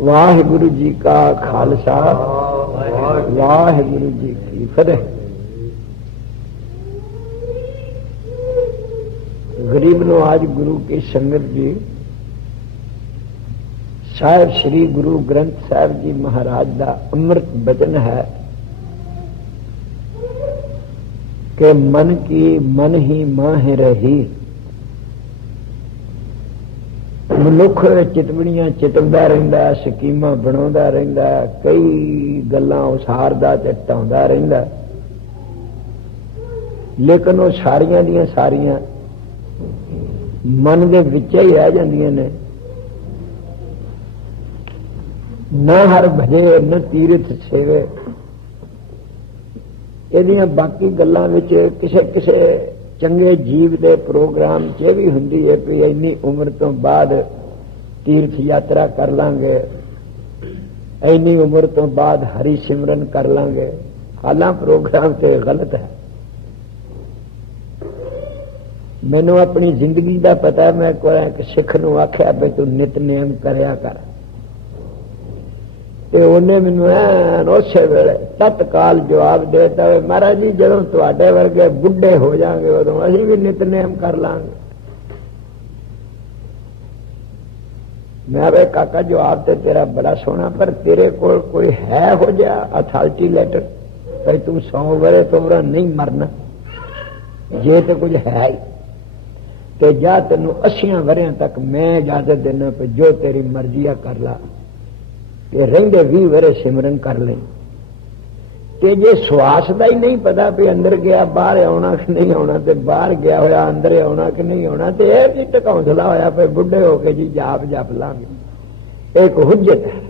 वाहिगुरु जी का खालसा, वाहिगुरु जी की फतेह। गरीब नवाज गुरु की संगत जी, साहिब श्री गुरु ग्रंथ साहिब जी महाराज का अमृत वचन है कि मन की मन ही माह रही। मनुख चितवड़ियां चितवदा रहिंदा, स्कीमां बनाउंदा रहिंदा, कई गल्लां उसारदा ते ढाउंदा रहिंदा, लेकिन वो सारियां दियां सारियां मन दे विच ही रह जांदियां ने। न हर भजे न तीरथ सेवे, इहदियां बाकी गल्लां विच किसे किसे चंगे जीव दे प्रोग्राम च भी हुंदी है कि इन्नी उम्र तो बाद तीर्थ यात्रा कर लांगे, इन्नी उम्र तो बाद हरि सिमरन कर लांगे। हालां प्रोग्राम ते गलत है। मैनू अपनी जिंदगी का पता है। मैं कोई एक सिख नूं आख्या भी तू नितनेम करया कर, ते उन्हें मैनू उस वेले तत्काल जवाब देता है, महाराज जी जदों तुहाडे वर्गे बुढ़े हो जाएंगे उदों असीं भी नितनेम कर लांगे। मैं वे काका जवाब तो तेरा बड़ा सोहना, पर तेरे कोल कोई है हो जा अथॉरिटी लेटर भाई तू 100 वरे तो बुरा नहीं मरना, जे तो कुछ है ही ते जा तेनू 80 वरियां तक मैं इजाजत देना पे जो तेरी मर्जी आ कर ला, ते रहिंदे 20 वरे सिमरन कर ले। ते जे सुआस का ही नहीं पता भी अंदर गया बाहर आना कि नहीं आना, ते बाहर गया होया अंदर आना कि नहीं आना, ते यह भी टकाउंसला होया पे बुढ़े होके जी जाप जप लांगे, एक हुज्जत है।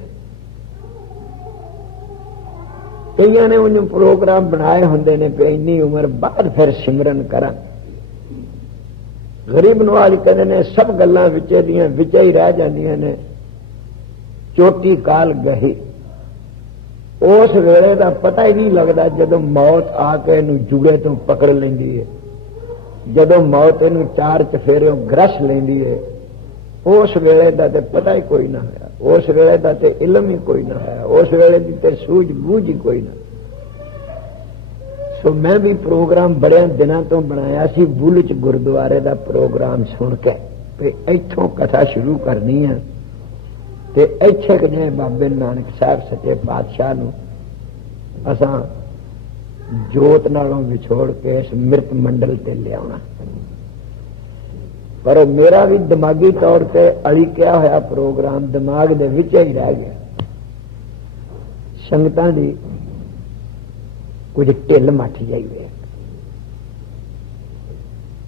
कईयां ने उन्हें प्रोग्राम बनाए होंदे ने पे इन्नी उम्र बाद फिर सिमरन करा। गरीब नवाज कहते ने सब गल्लां विचे दियां विचे ही रह जांदियां ने। चोटी काल गही, उस वेले का पता ही नहीं लगता जदों मौत आके इनू जुड़े तो पकड़ लेंदी है, जदों मौत इनू चार चफेरे ग्रस लेंदी है, उस वेले का तो पता ही कोई ना है, उस वेले का तो इलम ही कोई ना है, उस वेले की तो सूझ बूझ ही कोई ना। सो मैं भी प्रोग्राम बड़े दिनों तो बनाया सी बुल च गुरुद्वारे का प्रोग्राम सुन के भी इत्थों कथा शुरू करनी है, ते इत्थे कने बाबे नानक साहब सच्चे पातशाह नूं असां जोत नालों विछोड़ के इस मृत मंडल ते लियाउणा। पर मेरा भी दिमागी तौर पे अड़िकिया होया प्रोग्राम दिमाग दे विच ही रह गया। संगतां दी कुछ ढिल मठ जाइए।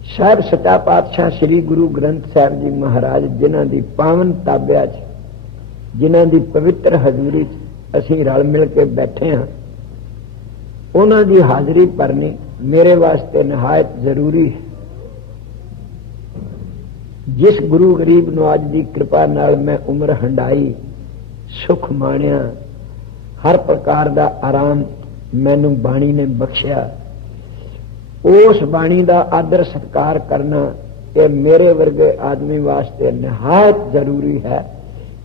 साहब सच्चा पातशाह श्री गुरु ग्रंथ साहब जी महाराज जिन्हां दी पावन ताबिया च, जिन्हां दी पवित्र हजूरी असीं रल मिल के बैठे हाँ, उन्हां दी हाजरी भरनी मेरे वास्ते निहायत जरूरी है। जिस गुरु गरीब नवाज की कृपा नाल मैं उम्र हंडाई, सुख माणिया, हर प्रकार का आराम मैनू बाणी ने बख्शिया, उस बाणी का आदर सत्कार करना ये मेरे वर्गे आदमी वास्ते निहायत जरूरी है।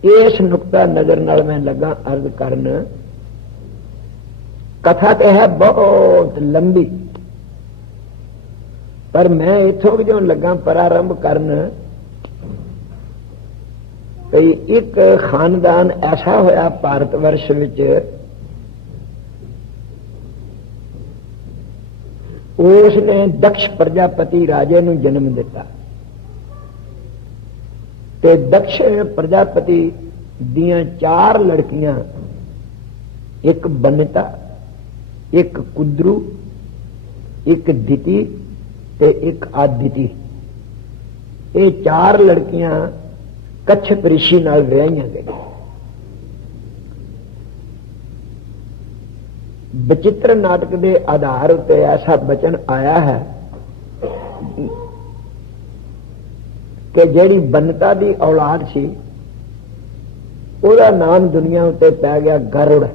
इस नुकता नजर नाल मैं लगा अर्ज करन। कथा तो है बहुत लंबी, पर मैं इथों जो लगा प्रारंभ करन, कई एक खानदान ऐसा होया भारत वर्ष विच, उसने दक्ष प्रजापति राजे नूं जन्म दिता, ते दक्ष प्रजापति दियां 4 लड़कियां, एक बनता, एक कुद्रू, एक दिति ते एक आदिति। ये 4 लड़कियां कच्छप ऋषि नाल विआहियां गईयां। बचित्र नाटक के आधार पर ऐसा वचन आया है कि जेड़ी बनता दी औलाद सी, ओदा नाम दुनिया उत्ते पै गया गरुड़,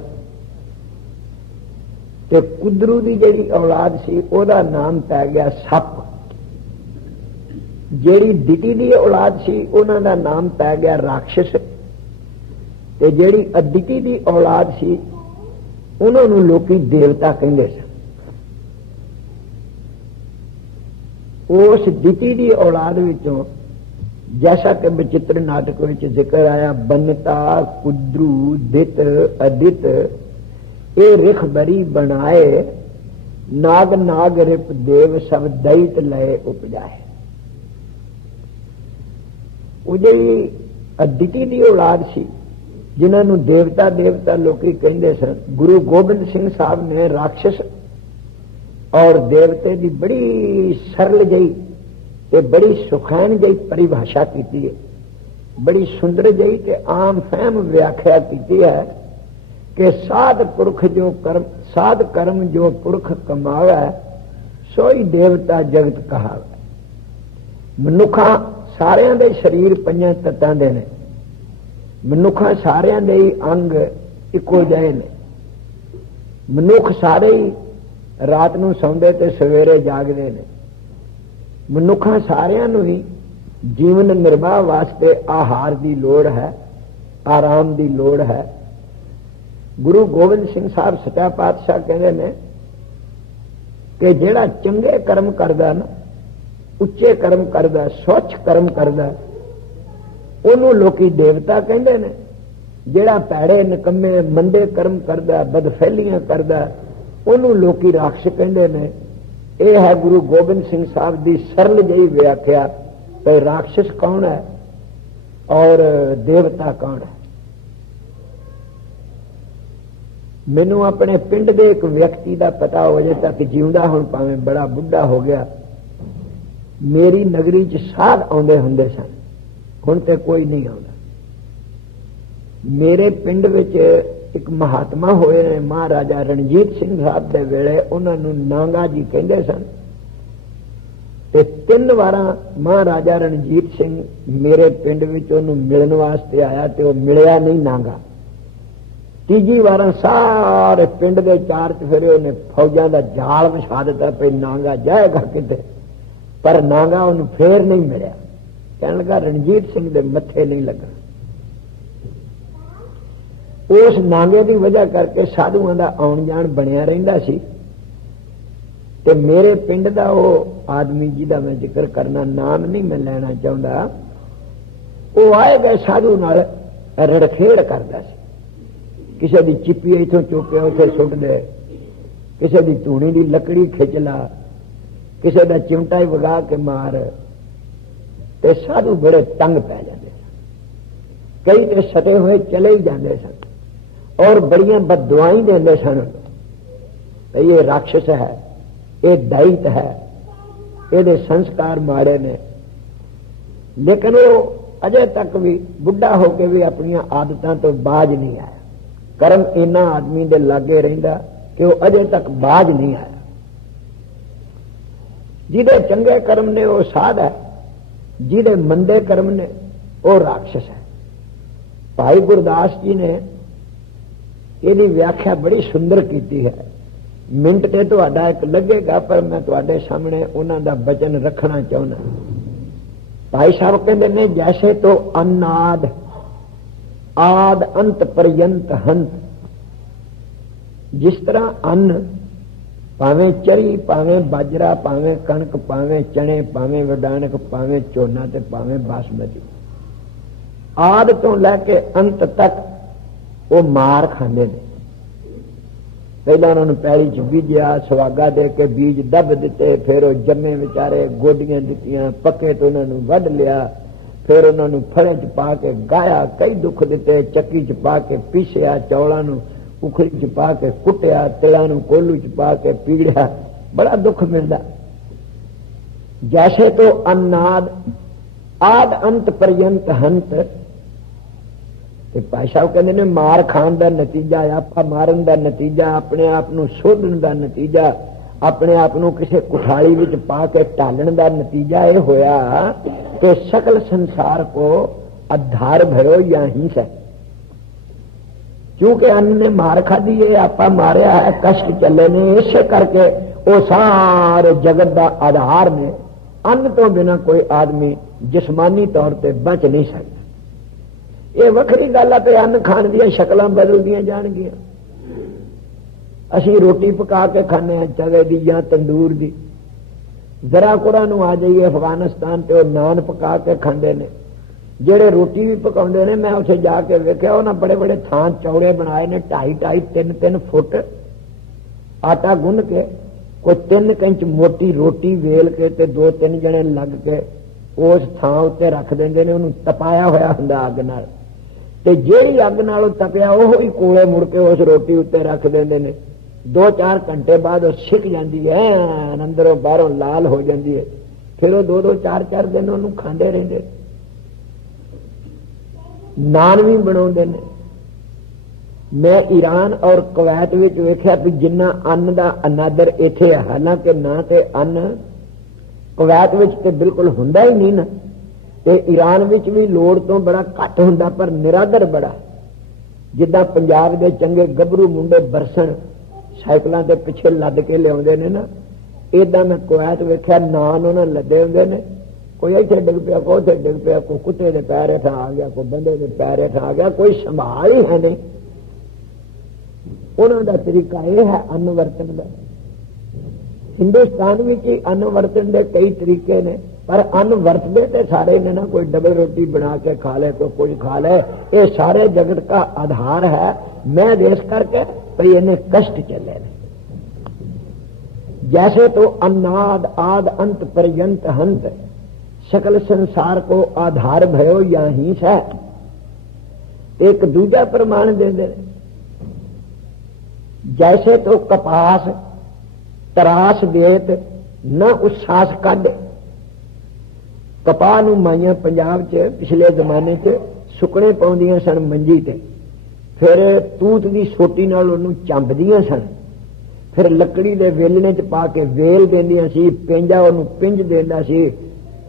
ते कुदरू दी जेड़ी औलाद सी ओदा नाम पै गया सप, जेड़ी दिति दी औलाद सी उन्हां दा नाम पै गया राक्षस, ਤੇ ਜਿਹੜੀ ਅਦਿਤੀ ਦੀ ਔਲਾਦ ਸੀ ਉਹਨਾਂ ਨੂੰ ਲੋਕੀ ਦੇਵਤਾ ਕਹਿੰਦੇ ਸਨ। ਉਸ ਦਿਤੀ ਦੀ ਔਲਾਦ ਵਿੱਚੋਂ ਜੈਸਾ ਕਿ ਬਚਿੱਤਰ ਨਾਟਕ ਵਿੱਚ ਜ਼ਿਕਰ ਆਇਆ, ਬੰਨਤਾ ਕੁਦਰੂ ਦਿਤ ਅਦਿਤ ਇਹ ਰਿਖ ਬਰੀ ਬਣਾਏ, ਨਾਗ ਨਾਗ ਰਿਪ ਦੇਵ ਸਭ ਦੈਤ ਲਏ ਉਪਜਾਏ। ਉਹ ਜਿਹੜੀ ਅਦਿਤੀ ਦੀ ਔਲਾਦ ਸੀ ਜਿਨ੍ਹਾਂ ਨੂੰ ਦੇਵਤਾ ਦੇਵਤਾ ਲੋਕੀ ਕਹਿੰਦੇ ਸਨ, ਗੁਰੂ ਗੋਬਿੰਦ ਸਿੰਘ ਸਾਹਿਬ ਨੇ ਰਾਖਸ਼ ਔਰ ਦੇਵਤੇ ਦੀ ਬੜੀ ਸਰਲ ਜਿਹੀ ਤੇ ਬੜੀ ਸੁਖੈਨ ਜਿਹੀ ਪਰਿਭਾਸ਼ਾ ਕੀਤੀ ਹੈ, ਬੜੀ ਸੁੰਦਰ ਜਿਹੀ ਤੇ ਆਮ ਫਹਿਮ ਵਿਆਖਿਆ ਕੀਤੀ ਹੈ ਕਿ ਸਾਧ ਪੁਰਖ ਜੋ ਕਰਮ ਸਾਧ ਕਰਮ ਜੋ ਪੁਰਖ ਕਮਾਵੇ ਸੋਈ ਦੇਵਤਾ ਜਗਤ ਕਹਾਵੇ। ਮਨੁੱਖਾਂ ਸਾਰਿਆਂ ਦੇ ਸਰੀਰ ਪੰਜਾਂ ਤੱਤਾਂ ਦੇ ਨੇ, ਮਨੁੱਖਾਂ ਸਾਰਿਆਂ ਦੇ ਹੀ ਅੰਗ ਇੱਕੋ ਜਿਹੇ ਨੇ, ਮਨੁੱਖ ਸਾਰੇ ਹੀ ਰਾਤ ਨੂੰ ਸੌਂਦੇ ਤੇ ਸਵੇਰੇ ਜਾਗਦੇ ਨੇ, ਮਨੁੱਖਾਂ ਸਾਰਿਆਂ ਨੂੰ ਹੀ ਜੀਵਨ ਨਿਰਵਾਹ ਵਾਸਤੇ ਆਹਾਰ ਦੀ ਲੋੜ ਹੈ, ਆਰਾਮ ਦੀ ਲੋੜ ਹੈ। ਗੁਰੂ ਗੋਬਿੰਦ ਸਿੰਘ ਸਾਹਿਬ ਸੱਚਾ ਪਾਤਸ਼ਾਹ ਕਹਿੰਦੇ ਨੇ ਕਿ ਜਿਹੜਾ ਚੰਗੇ ਕਰਮ ਕਰਦਾ ਨਾ, ਉੱਚੇ ਕਰਮ ਕਰਦਾ, ਸਵੱਛ ਕਰਮ ਕਰਦਾ, ਉਹਨੂੰ ਲੋਕੀ ਦੇਵਤਾ ਕਹਿੰਦੇ ਨੇ। ਜਿਹੜਾ ਭੈੜੇ ਨਿਕੰਮੇ ਮੰਦੇ ਕਰਮ ਕਰਦਾ, ਬਦਫੈਲੀਆਂ ਕਰਦਾ, ਉਹਨੂੰ ਲੋਕੀ ਰਾਖਸ਼ ਕਹਿੰਦੇ ਨੇ। ਇਹ ਹੈ ਗੁਰੂ ਗੋਬਿੰਦ ਸਿੰਘ ਸਾਹਿਬ ਦੀ ਸਰਲ ਜਿਹੀ ਵਿਆਖਿਆ ਕਿ ਰਾਖਸ਼ ਕੌਣ ਹੈ ਔਰ ਦੇਵਤਾ ਕੌਣ ਹੈ। ਮੈਨੂੰ ਆਪਣੇ ਪਿੰਡ ਦੇ ਇੱਕ ਵਿਅਕਤੀ ਦਾ ਪਤਾ ਹੋ ਜੇ ਤੱਕ ਜਿਉਂਦਾ, ਹੁਣ ਭਾਵੇਂ ਬੜਾ ਬੁੱਢਾ ਹੋ ਗਿਆ, ਮੇਰੀ ਨਗਰੀ 'ਚ ਸਾਧ ਆਉਂਦੇ ਹੁੰਦੇ ਸਨ, ਹੁਣ ਤੇ ਕੋਈ ਨਹੀਂ ਆਉਂਦਾ। ਮੇਰੇ ਪਿੰਡ ਵਿੱਚ ਇੱਕ ਮਹਾਤਮਾ ਹੋਏ ਨੇ, ਮਹਾਰਾਜਾ ਰਣਜੀਤ ਸਿੰਘ ਸਾਹਿਬ ਦੇ ਵੇਲੇ ਉਹਨਾਂ ਨੂੰ ਨਾਂਗਾ ਜੀ ਕਹਿੰਦੇ ਸਨ, ਤੇ 3 ਵਾਰਾਂ ਮਹਾਰਾਜਾ ਰਣਜੀਤ ਸਿੰਘ ਮੇਰੇ ਪਿੰਡ ਵਿੱਚ ਉਹਨੂੰ ਮਿਲਣ ਵਾਸਤੇ ਆਇਆ ਤੇ ਉਹ ਮਿਲਿਆ ਨਹੀਂ ਨਾਂਗਾ। ਤੀਜੀ ਵਾਰਾਂ ਸਾਰੇ ਪਿੰਡ ਦੇ ਚਾਰ ਚਫੇਰੇ ਉਹਨੇ ਫੌਜਾਂ ਦਾ ਜਾਲ ਵਿਛਾ ਦਿੱਤਾ ਪਈ ਨਾਂਗਾ ਜਾਏਗਾ ਕਿਤੇ, ਪਰ ਨਾਂਗਾ ਉਹਨੂੰ ਫੇਰ ਨਹੀਂ ਮਿਲਿਆ। ਕਹਿਣ ਲੱਗਾ ਰਣਜੀਤ ਸਿੰਘ ਦੇ ਮੱਥੇ ਨਹੀਂ ਲੱਗਾ। ਉਸ ਨਾਂਗੇ ਦੀ ਵਜ੍ਹਾ ਕਰਕੇ ਸਾਧੂਆਂ ਦਾ ਆਉਣ ਜਾਣ ਬਣਿਆ ਰਹਿੰਦਾ ਸੀ। ਤੇ ਮੇਰੇ ਪਿੰਡ ਦਾ ਉਹ ਆਦਮੀ ਜਿਹਦਾ ਮੈਂ ਜ਼ਿਕਰ ਕਰਨਾ, ਨਾਮ ਨਹੀਂ ਮੈਂ ਲੈਣਾ ਚਾਹੁੰਦਾ, ਉਹ ਆਏ ਗਏ ਸਾਧੂ ਨਾਲ ਰੜਖੇੜ ਕਰਦਾ ਸੀ। ਕਿਸੇ ਦੀ ਚਿੱਪੀ ਇੱਥੋਂ ਚੁੱਕ ਕੇ ਉੱਥੇ ਸੁੱਟ ਦੇ, ਕਿਸੇ ਦੀ ਧੂਣੀ ਦੀ ਲੱਕੜੀ ਖਿੱਚ ਲਾ, ਕਿਸੇ ਦਾ ਚਿਮਟਾ ਹੀ ਵਗਾ ਕੇ ਮਾਰ, ਤੇ ਸਾਧੂ ਬੜੇ ਤੰਗ ਪੈ ਜਾਂਦੇ ਸਨ। ਕਈ ਤੇ ਸਟੇ ਹੋਏ ਚਲੇ ਹੀ ਜਾਂਦੇ ਸਨ ਔਰ ਬੜੀਆਂ ਬਦਦੁਆਈ ਦਿੰਦੇ ਸਨ। ਇਹ ਰਾਖਸ਼ ਹੈ, ਇਹ ਦੈਤ ਹੈ, ਇਹਦੇ ਸੰਸਕਾਰ ਮਾੜੇ ਨੇ। ਲੇਕਿਨ ਉਹ ਅਜੇ ਤੱਕ ਵੀ ਬੁੱਢਾ ਹੋ ਕੇ ਵੀ ਆਪਣੀਆਂ ਆਦਤਾਂ ਤੋਂ ਬਾਜ ਨਹੀਂ ਆਇਆ। ਕਰਮ ਇੰਨਾ ਆਦਮੀ ਦੇ ਲਾਗੇ ਰਹਿੰਦਾ ਕਿ ਉਹ ਅਜੇ ਤੱਕ ਬਾਜ ਨਹੀਂ ਆਇਆ। ਜਿਹਦੇ ਚੰਗੇ ਕਰਮ ਨੇ ਉਹ ਸਾਧ ਹੈ, ਜਿਹਦੇ ਮੰਦੇ ਕਰਮ ਨੇ ਉਹ ਰਾਖਸ਼ ਹੈ। ਭਾਈ ਗੁਰਦਾਸ ਜੀ ਨੇ ਇਹਦੀ ਵਿਆਖਿਆ ਬੜੀ ਸੁੰਦਰ ਕੀਤੀ ਹੈ। ਮਿੰਟ ਤੇ ਤੁਹਾਡਾ ਇੱਕ ਲੱਗੇਗਾ, ਪਰ ਮੈਂ ਤੁਹਾਡੇ ਸਾਹਮਣੇ ਉਹਨਾਂ ਦਾ ਬਚਨ ਰੱਖਣਾ ਚਾਹੁੰਦਾ। ਭਾਈ ਸਾਹਿਬ ਕਹਿੰਦੇ ਨੇ, ਜੈਸੇ ਤੋਂ ਅਨਾਦ ਆਦ ਅੰਤ ਪਰਯੰਤ ਹੰਤ, ਜਿਸ ਤਰ੍ਹਾਂ ਅੰਨ ਭਾਵੇਂ ਚਰੀ, ਭਾਵੇਂ ਬਾਜਰਾ, ਭਾਵੇਂ ਕਣਕ, ਭਾਵੇਂ ਚਣੇ, ਭਾਵੇਂ ਵਡਾਣਕ, ਭਾਵੇਂ ਝੋਨਾ ਤੇ ਭਾਵੇਂ ਬਾਸਮਤੀ, ਆਦ ਤੋਂ ਲੈ ਕੇ ਅੰਤ ਤੱਕ ਉਹ ਮਾਰ ਖਾਂਦੇ ਨੇ। ਪਹਿਲਾਂ ਉਹਨਾਂ ਨੂੰ ਪੈਲੀ 'ਚ ਬੀਜਿਆ, ਸੁਹਾਗਾ ਦੇ ਕੇ ਬੀਜ ਦੱਬ ਦਿੱਤੇ, ਫਿਰ ਉਹ ਜੰਮੇ ਵਿਚਾਰੇ, ਗੋਡੀਆਂ ਦਿੱਤੀਆਂ, ਪੱਕੇ ਤੋਂ ਉਹਨਾਂ ਨੂੰ ਵੱਢ ਲਿਆ, ਫਿਰ ਉਹਨਾਂ ਨੂੰ ਫੜੇ 'ਚ ਪਾ ਕੇ ਗਾਇਆ, ਕਈ ਦੁੱਖ ਦਿੱਤੇ, ਚੱਕੀ 'ਚ ਪਾ ਕੇ ਪੀਸਿਆ, ਚੌਲਾਂ ਨੂੰ ਉਖੜੀ 'ਚ ਪਾ ਕੇ ਕੁੱਟਿਆ, ਤਿਲਾਂ ਨੂੰ ਕੋਲੂ 'ਚ ਪਾ ਕੇ ਪੀੜਿਆ, ਬੜਾ ਦੁੱਖ ਮਿਲਦਾ। ਜੈਸੇ ਤੋਂ ਅਨਾਦ ਆਦ ਅੰਤ ਪਰਯੰਤ ਹੰਤ, ਤੇ ਭਾਈ ਸਾਹਿਬ ਕਹਿੰਦੇ ਨੇ ਮਾਰ ਖਾਣ ਦਾ ਨਤੀਜਾ, ਆਪਾ ਮਾਰਨ ਦਾ ਨਤੀਜਾ, ਆਪਣੇ ਆਪ ਨੂੰ ਸੋਧਣ ਦਾ ਨਤੀਜਾ, ਆਪਣੇ ਆਪ ਨੂੰ ਕਿਸੇ ਕੁਠਾਲੀ ਵਿੱਚ ਪਾ ਕੇ ਢਾਲਣ ਦਾ ਨਤੀਜਾ ਇਹ ਹੋਇਆ ਕਿ ਸਕਲ ਸੰਸਾਰ ਕੋ ਆਧਾਰ ਭਇਓ ਯਹੀਂ ਸੇ। ਕਿਉਂਕਿ ਅੰਨ ਨੇ ਮਾਰ ਖਾਦੀ ਹੈ, ਆਪਾ ਮਾਰਿਆ ਹੈ, ਕਸ਼ਟ ਚੱਲੇ ਨੇ, ਇਸੇ ਕਰਕੇ ਉਹ ਸਾਰੇ ਜਗਤ ਦਾ ਆਧਾਰ ਨੇ। ਅੰਨ ਤੋਂ ਬਿਨਾਂ ਕੋਈ ਆਦਮੀ ਜਿਸਮਾਨੀ ਤੌਰ ਤੇ ਬਚ ਨਹੀਂ ਸਕਦਾ। ये वखरी गल है। अन्न खाण दी शक्लां बदलदियां जाणगियां। असीं रोटी पका के खाने तवे दी या तंदूर दी। जरा कुरा नूं आ जाइए अफगानिस्तान ते वो नान पका के खांदे ने, जेड़े रोटी भी पकाउंदे ने। मैं उसे जाके वेख्या उन्हां बड़े बड़े थां चौड़े बनाए ने, 2.5 3 फुट आटा गुन के कोई 3 इंच मोटी रोटी वेल के ते 2-3 जने लग के उस थां उत्ते रख देंदे ने। उन्होंने तपाया होया हुंदा अग नाल, ते जेड़ी अग नाल तपिया ओह ही कोले मुड़ के उस रोटी उत्ते रख देंदे ने। 2-4 घंटे बाद सिक जाती है, अंदरों बाहरों लाल हो जाती है। फिर वो 2-2 4-4 दिन उन्होंने खाते रहते। नान भी बनाते हैं। मैं ईरान और कुवैत विच वेख्या भी जिन्ना अन्न का अनादर इत्थे है, हालांकि ना ते अन्न कुवैत विच ते बिल्कुल हुंदा ही नहीं ना, ते ईरान विच भी लोड़ तो बड़ा घट हुंदा, पर निरादर बड़ा। जिद्दां पंजाब दे चंगे गभरू मुंडे बरसन साइकिलों के पिछे लद के लिया ने ना, इदा मैं कुवैत वेख्या नान उन्होंने लदे होंगे ने। कोई इतने डिग पिया, कोई उसे डिग पिया, कोई कुत्ते के पैर हेठ आ गया, कोई बंदे के पैर हेठ आ गया, कोई संभाल ही है नहीं। उन्होंने तरीका यह है अन्न वरतन का। हिंदुस्तान में ही अन्न वरतन के कई तरीके ने, पर अन्न वरतते तो सारे ने ना। कोई डबल रोटी बना के खा ले, कोई कुछ खा ले। ये सारे जगत का आधार है। मैं देश करके भाई इन्हें कष्ट चले ने। जैसे तो अन्नाद आद अंत पर्यंत हंत सकल संसार को आधार भयो यहीं है। एक दूजा प्रमाण दे दे। जैसे तो कपास तरास देत न उच्छास काढ़े। कपाह नूं माइयां पंजाब च पिछले जमाने च सुकने पाउंदियां सन मंजी ते, फिर तूत की सोटी नाल उहनूं चंबदियां सन, फिर लकड़ी दे वेलने च पा के वेल देंदियां सी, पेंजा उहनूं पिंज देंदा सी,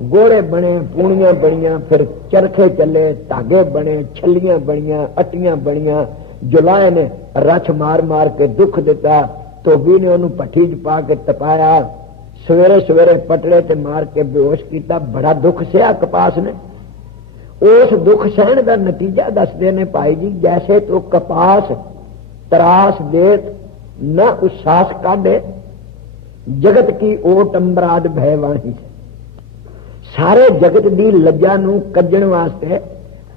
गोले बने, पूणियां बणियां, फिर चरखे चले, धागे बने, छल्लियां बणियां, अट्टियां बणियां। जुलाए ने रछ मार मार के दुख दिता, धोबी ने उन्होंने भट्ठी च पा के तपाया, सवेरे सवेरे पटड़े ते मार के बेहोश किया। बड़ा दुख सहा कपास ने। उस दुख सहन का नतीजा दसते ने भाई जी, जैसे तो कपास तरास देत न उच्छास काढ़े, जगत की ओट अंबराद भय वाही। सारे जगत की लज्जा नूं कज्जण वास्ते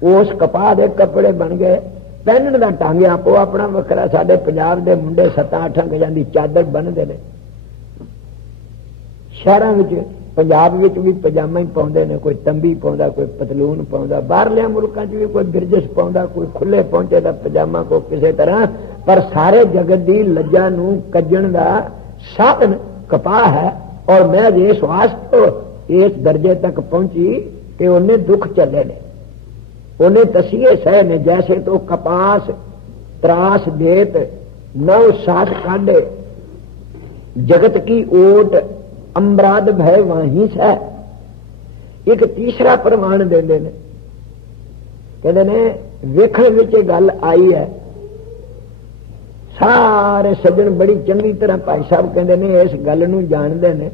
उस कपाह दे कपड़े बन गए। पहनण का ढंग आपो अपना वखरा। साडे पंजाब दे मुंडे 7-8 गजां दी चादर बन्नदे ने। शहरां विच पंजाब विच भी पजामा ही पाउंदे ने, कोई तंबी पाउंदा, कोई पतलून पाउंदा। बाहरले मुल्कां च भी कोई बिरजस पाउंदा, कोई खुले पहुंचे दा पजामा, को किसी तरह। पर सारे जगत की लज्जा नूं कज्जण दा साधन कपाह है। और मैं इस वास्ते इस दर्जे तक पहुंची कि उन्हें दुख चले ने, उन्हें तसीहे सह ने। जैसे तो कपास त्रास देत न साथ काढ़े, जगत की ओट अंबराद भय वहीं है। एक तीसरा प्रमाण देंदे ने, कहते ने वेखण विच गल आई है। सारे सज्जन बड़ी चंगी तरह भाई साहब कहते ने इस गल नूं जानते ने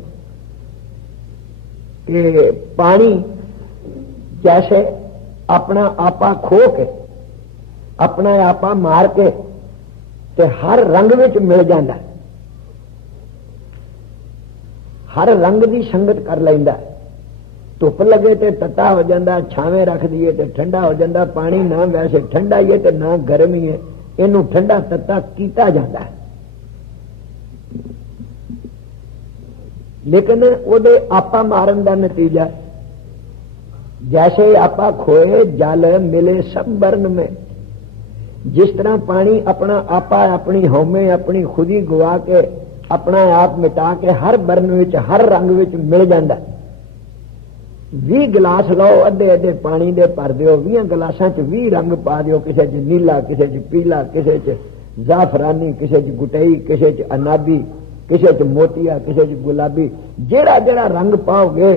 कि पानी जैसे अपना आपा खो के, अपना आपा मार के ते हर रंग विच मिल जाता, हर रंग की संगत कर लेंदा। धुप लगे तो तत्ता हो जाता, छावे रख दिए तो ठंडा हो जाता। पानी ना वैसे ठंडा ही है तो ना गर्म ही है, इनू ठंडा तत्ता किया जाता है। लेकिन उहदे आपा मारन का नतीजा जैसे आपा खोए जल मिले सब वर्ण में। जिस तरह पानी अपना आपा अपनी हौमे अपनी खुदी गवा के अपना आप मिटा के हर वर्ण विच हर रंग विच मिल जाता। 20 गिलास लो, अद्धे अद्धे पानी दे भर दिओ, 20 गिलासां च 20 रंग पा दिओ। किसी च नीला, किसी च पीला, किसी च जाफरानी, किसी च गुटई, किसी च अनाबी, किसी च मोतिया, किसी च गुलाबी। जेड़ा जेड़ा रंग पाओगे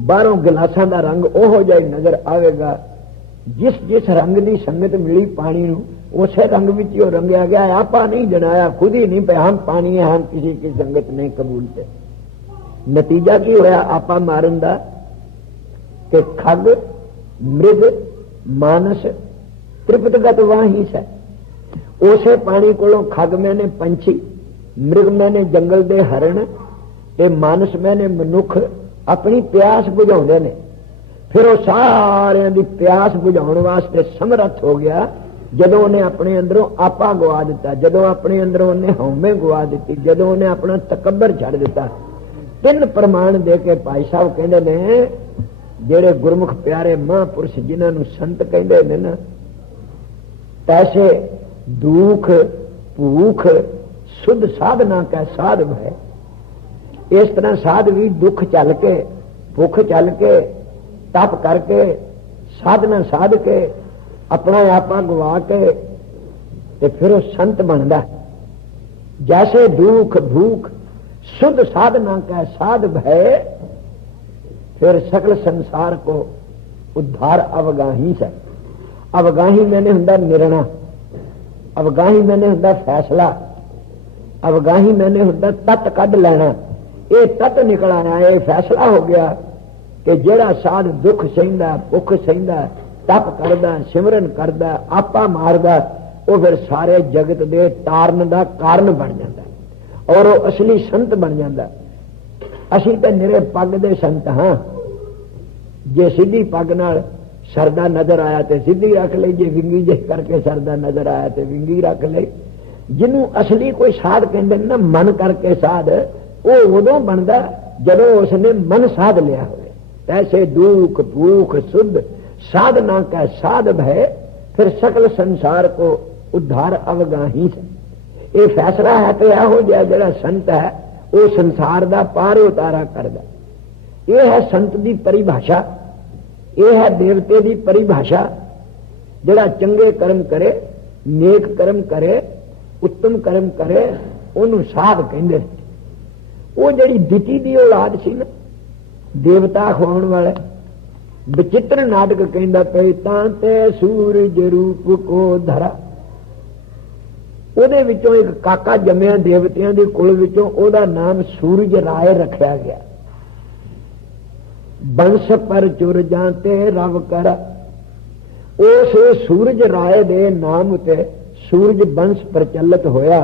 बाहरों गिलासां दा रंग ओहो जिहा नजर आवेगा। जिस जिस रंग की संगत मिली पानी नूं उसे रंग विच ही रंगया गया। आपा नहीं जनाया, खुद ही नहीं पे हम पानी है, हम किसी की संगत नहीं कबूलते। नतीजा की होया आपा मारन दा कि खग मृग मानस ਤ੍ਰਿਪਤਗਤ ਵਾਹੀ ਸੈ। ਉਸੇ ਪਾਣੀ ਕੋਲੋਂ ਖਗ ਮੈਨੇ ਪੰਛੀ, ਮ੍ਰਿਗ ਮੈਨੇ ਜੰਗਲ ਦੇ ਹਰਣ, ਤੇ ਮਾਨਸ ਮੈਨੇ ਮਨੁੱਖ ਆਪਣੀ ਪਿਆਸ ਬੁਝਾਉਂਦੇ ਨੇ। ਫਿਰ ਉਹ ਸਾਰਿਆਂ ਦੀ ਪਿਆਸ ਬੁਝਾਉਣ ਵਾਸਤੇ ਸਮਰੱਥ ਹੋ ਗਿਆ ਜਦੋਂ ਉਹਨੇ ਆਪਣੇ ਅੰਦਰੋਂ ਆਪਾ ਗਵਾ ਦਿੱਤਾ, ਜਦੋਂ ਆਪਣੇ ਅੰਦਰੋਂ ਉਹਨੇ ਹਉਮੈ ਗਵਾ ਦਿੱਤੀ, ਜਦੋਂ ਉਹਨੇ ਆਪਣਾ ਤਕੱਬਰ ਛੱਡ ਦਿੱਤਾ। ਤਿੰਨ ਪ੍ਰਮਾਣ ਦੇ ਕੇ ਭਾਈ ਸਾਹਿਬ ਕਹਿੰਦੇ ਨੇ ਜਿਹੜੇ ਗੁਰਮੁਖ ਪਿਆਰੇ ਮਹਾਂਪੁਰਸ਼ ਜਿਨ੍ਹਾਂ ਨੂੰ ਸੰਤ ਕਹਿੰਦੇ ਨੇ ਨਾ, ਤੈਸੇ ਦੁਖ ਭੂਖ ਸੁਧ ਸਾਧਨਾ ਕੈ ਸਾਧਵ ਹੈ। ਇਸ ਤਰ੍ਹਾਂ ਸਾਧ ਵੀ ਦੁੱਖ ਚੱਲ ਕੇ, ਭੁੱਖ ਚੱਲ ਕੇ, ਤਪ ਕਰਕੇ, ਸਾਧਨਾ ਸਾਧ ਕੇ, ਆਪਣਾ ਆਪਾ ਗਵਾ ਕੇ ਤੇ ਫਿਰ ਉਹ ਸੰਤ ਬਣਦਾ। ਜੈਸੇ ਦੁਖ ਭੂਖ शुद्ध साधना का साध है, फिर सकल संसार को उद्धार अवगाही से। अवगाही मैंने हुंदा निर्णय, अवगाही मैंने हुंदा फैसला, अवगाही मैंने हुंदा तत कढ लेना। ये तत निकल आया, ये फैसला हो गया कि जेड़ा साध दुख सहिंदा, भुख सहिंदा, तप करदा, सिमरन करदा, आपा मारदा, वो फिर सारे जगत दे तारन दा कारण बन जाता और वो असली संत बन जाता। असी तो निरे पग दे संत हाँ, जे सीधी पग नाल सरदा नजर आया तो सीधी रख ले, जे विंगी जे करके सरदा नजर आया तो विंगी रख ले। जिन्हों असली कोई साध कहते ना मन करके साध, वो उदों बनता जदों उसने मन साध लिया हो। ऐसे दुख भूख शुद्ध साधना का साध है, फिर सकल संसार को उद्धार अवगाही से। ये फैसला है तो यह हो जाए जरा संत है वो संसार का पार उतारा करदा। ये है संत की परिभाषा, ये है देवते की परिभाषा। जरा चंगे कर्म करे, नेक कर्म करे, उत्तम कर्म करे, उन्होंने साध कहते। वो जड़ी दिति की औलाद सी ना, देवता खुआने वाले विचित्र नाटक कहता पे तांते सूरज रूप को धरा। ਉਹਦੇ ਵਿੱਚੋਂ ਇੱਕ ਕਾਕਾ ਜੰਮਿਆ ਦੇਵਤਿਆਂ ਦੇ ਕੁਲ ਵਿੱਚੋਂ, ਉਹਦਾ ਨਾਮ ਸੂਰਜ ਰਾਏ ਰੱਖਿਆ ਗਿਆ। ਬੰਸ ਪਰ ਚੁਰ ਜਾਂਤੇ ਰਵ ਕਰ। ਉਸ ਸੂਰਜ ਰਾਏ ਦੇ ਨਾਮ ਉਤੇ ਸੂਰਜ ਬੰਸ ਪ੍ਰਚਲਿਤ ਹੋਇਆ।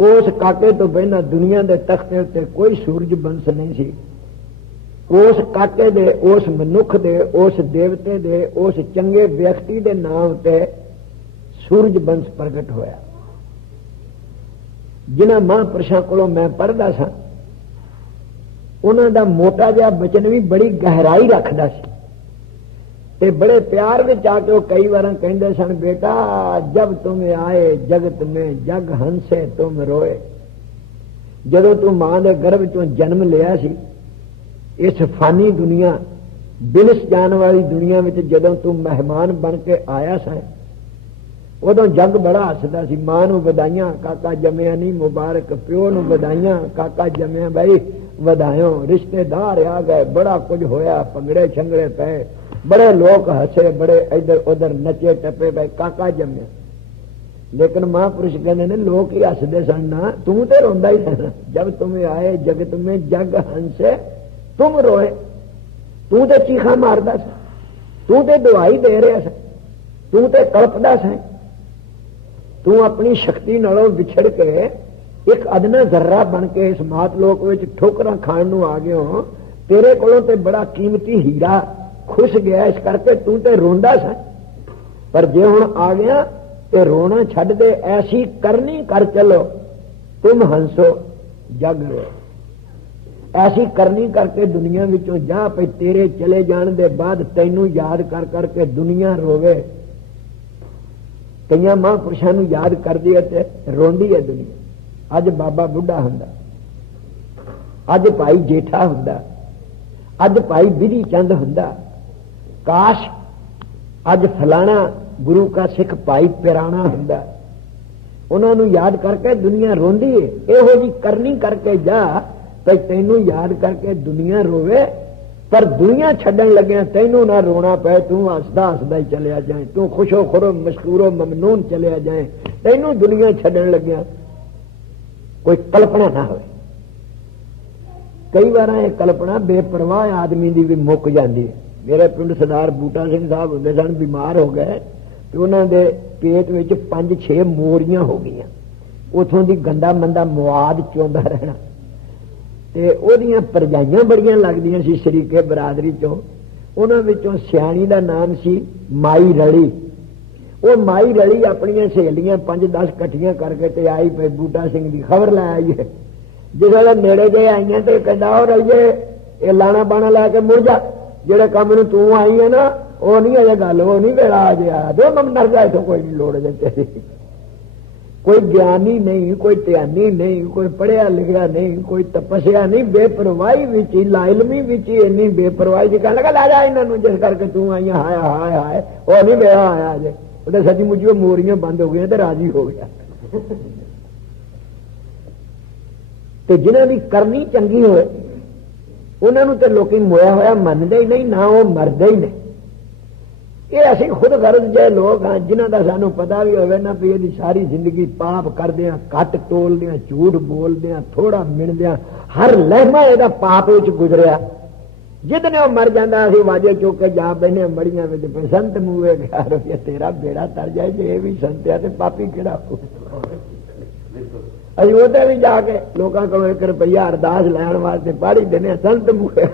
ਉਸ ਕਾਕੇ ਤੋਂ ਪਹਿਲਾਂ ਦੁਨੀਆ ਦੇ ਤਖਤੇ ਉੱਤੇ ਕੋਈ ਸੂਰਜ ਬੰਸ ਨਹੀਂ ਸੀ। ਉਸ ਕਾਕੇ ਦੇ, ਉਸ ਮਨੁੱਖ ਦੇ, ਉਸ ਦੇਵਤੇ ਦੇ, ਉਸ ਚੰਗੇ ਵਿਅਕਤੀ ਦੇ ਨਾਮ ਤੇ ਸੂਰਜ ਬੰਸ ਪ੍ਰਗਟ ਹੋਇਆ। जिन्हां महापुरुषां कोलों मैं पढ़दा सा, उन्हां दा मोटा जिहा बचन भी बड़ी गहराई रखदा सी ते बड़े प्यार विच आके वो कई बार कहंदे सन, बेटा जब तुम आए जगत में जग हंसे तुम रोए। जदों तू मां दे गर्भ चों जन्म लिया सी, इस फानी दुनिया बिनस जान वाली दुनिया विच जदों तू मेहमान बन के आया सा, उदों जग बड़ा हसदा सी। मां नूं वधाइयां काका जम्मिया नहीं मुबारक, प्यो नूं वधाइयां काका जम्मिया भाई वधायो, रिश्तेदार आ गए, बड़ा कुछ होया, भंगड़े छंगड़े पे, बड़े लोग हसे, बड़े इधर उधर नचे टपे पे, काका जम्मिया। लेकिन महापुरुष कहते ने लोग ही हसदे सन ना, तू तो रोंदा ही था। जब तुम आए जगत में जग हंसे तुम रोए। तू तो चीखा मारदा सा, तू तो दुआई दे रहा सा, तू तो कल्पदा सा। तू अपनी शक्ति नालों विछड़ के एक अदना जर्रा बन के इस मातलोक विच ठोकरां खाण नूं आ गए हो। तेरे कोलों ते बड़ा कीमती हीरा खुस गया, इस करके तू ते रोंदा सा। पर जे हुण आ गया ते रोना छड्ड दे, ऐसी करनी कर चलो तुम हंसो जग रो। ऐसी करनी करके दुनिया विचों जा पई, तेरे चले जाने दे बाद तैनूं याद कर करके दुनिया रोवे। कई महापुरुषों को याद करती है तो रोंदी है दुनिया। अज बाबा बुढ़ा हुंदा, अज भाई जेठा हुंदा, अज भाई बिधी चंद हुंदा, काश अज फलाना गुरु का सिख भाई पिराना हुंदा। उन्होंने याद करके दुनिया रोंदी है। इहो जी करनी करके जा तो तैनू याद करके दुनिया रोवे, पर दुनिया छड्डन लगे तैनू ना रोना पे, तू हसदा हसदा ही चलिया जाए, तू खुशो खुरो मशकूरो ममनून चलिया जाए, तैनू दुनिया छड्डन लग्या कोई कल्पना ना हो। कई बार ये कल्पना बेपरवाह आदमी की भी मुक जाती है। मेरे पिंड सरदार बूटा सिंह साहब होंगे सन, बीमार हो गए, तो उन्होंने पेट में 5-6 मोरियां हो गई, उथों की गंदा मंदा मुआद चौंदा रहना। ते ओदियां परजाइयां बड़ियां लगदियां सी शरीके बरादरी चों। उन्हां विचों सियाणी दा नाम सी माई रली। वो माई रली अपनियां सहेलियां 5-10 इकट्ठियां करके ते आई पे बूटा सिंह की खबर लै आई है। जिस वे नेड़े जे आईयां तो कहता और रलिए ये लाना बाना लैके मुड़ जा, जेड़े काम नूं तू आई है ना वो नहीं अजे गल, वो नहीं वेला अजे आया, दो मैं नर जाए तो कोई लोड़ जे तेरी। कोई ज्ञानी नहीं, कोई ध्यानी नहीं, कोई पढ़िया लिखिया नहीं, कोई तपस्या नहीं, बेपरवाही विच ही लाइलमी विच ही इन्नी बेपरवाही जी कहने लगा ला जा इन्हों जिस करके तू आई हाय हाय हाय वो नहीं वेला आया अजे, वो सची मुची मोरियां बंद हो गई तो राजी हो गया। तो जिन्हें भी करनी चंगी होए उन्होंने तो लोग मोया होया मनते ही नहीं, ना वो मरते ही नहीं। ये असी खुद गर्ज जे लोग हाँ जिन्हों का सानू पता भी होवे ना भी ये सारी जिंदगी पाप करदे, कट टोलदे, झूठ बोलदे, थोड़ा मिलदे, हर लहमा यदा पाप विच गुजरिया। जितने वो मर जाता असी वाजे चुक के जा बहने मड़ियां में पे संत मूवे गया रोया तेरा बेड़ा तर जाए जे ये भी संत है तो पापी किड़ा। अभी उधर भी जाके लोगों को 1 रुपया अरदास लैन वास्ते पाड़ी देने संत मूवे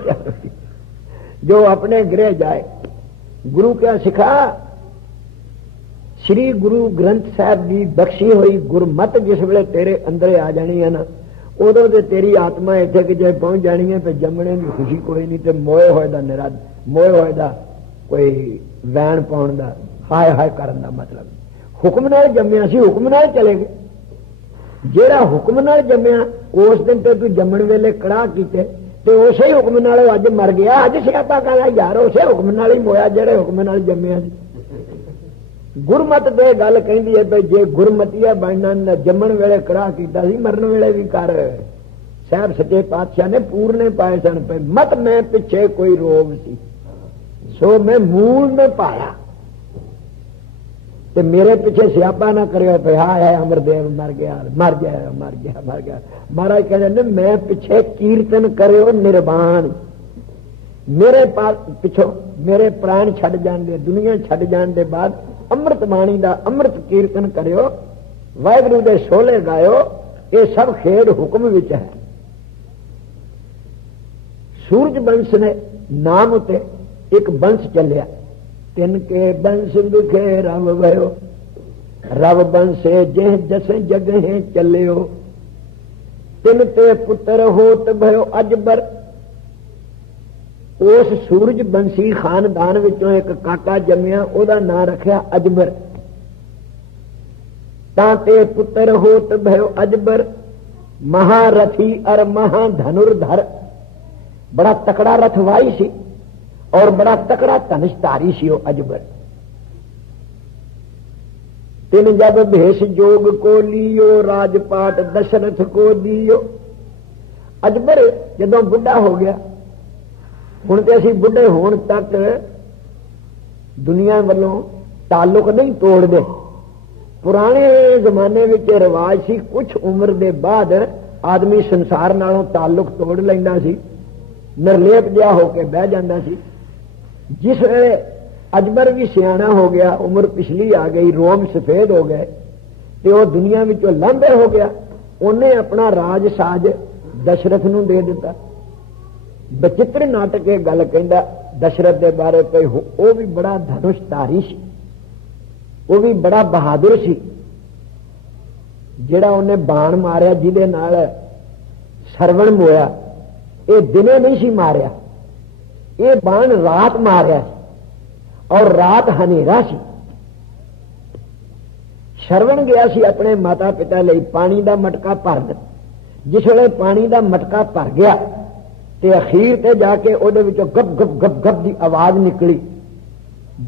जो अपने गृह जाए। गुरु क्या सिखा? श्री गुरु ग्रंथ साहब की बख्शी हुई गुरमत जिस वे तेरे अंदर आ जानी है ना उदों ते तेरी आत्मा इतने कि जे पहुंच जानी है तो जमने की खुशी कोई नहीं, तो मोए होए दा निराद मोए होए दा कोई वैन पाउण दा हाय हाय करन दा मतलब। हुक्म नाल जम्मिया सी हुक्म नाल चले गए। जेड़ा हुक्म नाल जम्मिया उस दिन तो तू जम्मण वेले कड़ा कीते ते उसे ही हुक्म नाल अज मर गया। अज सियापा कहना यार उसे हुक्म नाल ही मोया जेड़े हुक्म नाल जम्मिया सी। गुरमत दे गल कहती है भाई जे गुरमतिया बनना जम्मण वेले कड़ा कीता सी मरण वेले भी कर। साहब सच्चे पातशाह ने पूरने पाए सन पे मत मैं पिछे कोई रोग सी सो मैं मूल में पाया ते मेरे पीछे सियापा ना करियो भाई हाय हाय अमरदेव मर गया मर गया मर गया मर गया। महाराज कहते मैं पिछे कीर्तन करियो निर्वाण। मेरे पास पिछो मेरे प्राण छड़ जान दे दुनिया छड़ जान दे बाद अमृत बाणी का अमृत कीर्तन करियो वाहिगुरु दे सोले गायो। ये सब खेड हुक्म विच है। सूरज बंश ने नाम उते एक बंश चलिया तिनके बंश दुखे रव भयो रव बंसे जेह जस जगह चलियो तिन ते पुत्र होत भयो अजबर। उस सूरज बंसी खानदान विचों एक काका जमिया ओदा नां रखिया अजबर। ताते पुत्र होत भयो अजबर महारथी और महाधनुर्धर। बड़ा तकड़ा रथवाई सी और बड़ा तकड़ा धनुषधारी सी अजबर। तिन जब भेष जोग को लियो राजपाट दशरथ को दियो। अजबर जदों बुढ़ा हो गया हुण ते असीं बुढ़े होण तक दुनिया वालों ताल्लुक नहीं तोड़ते। पुराने जमाने में रिवाज सी कुछ उम्र के बाद आदमी संसार नालों ताल्लुक तोड़ लैंदा सी निर्लेप जिहा होके बह जांदा सी। जिस वे अजबर भी सियाना हो गया उम्र पिछली आ गई रोम सफेद हो गए तो वह दुनिया में लांभे हो गया। उन्हें अपना राज साज दशरथ नूं दे दिता। बचित्र नाटक ये गल कहंदा दशरथ के बारे पे वो भी बड़ा धनुषधारी सी वो भी बड़ा बहादुर सी। जिहड़ा उन्हें बाण मारिया जिहदे नाल सरवण मोया ये दिने नहीं सी मारिया ये बाण रात मारिया और रात हनेरा सी। सरवण गया सी अपने माता पिता लई पानी का मटका भरन। जिस वेले पानी का मटका भर गया ते अखीर ते जाके उहदे विचों गप गप गप गप की आवाज निकली।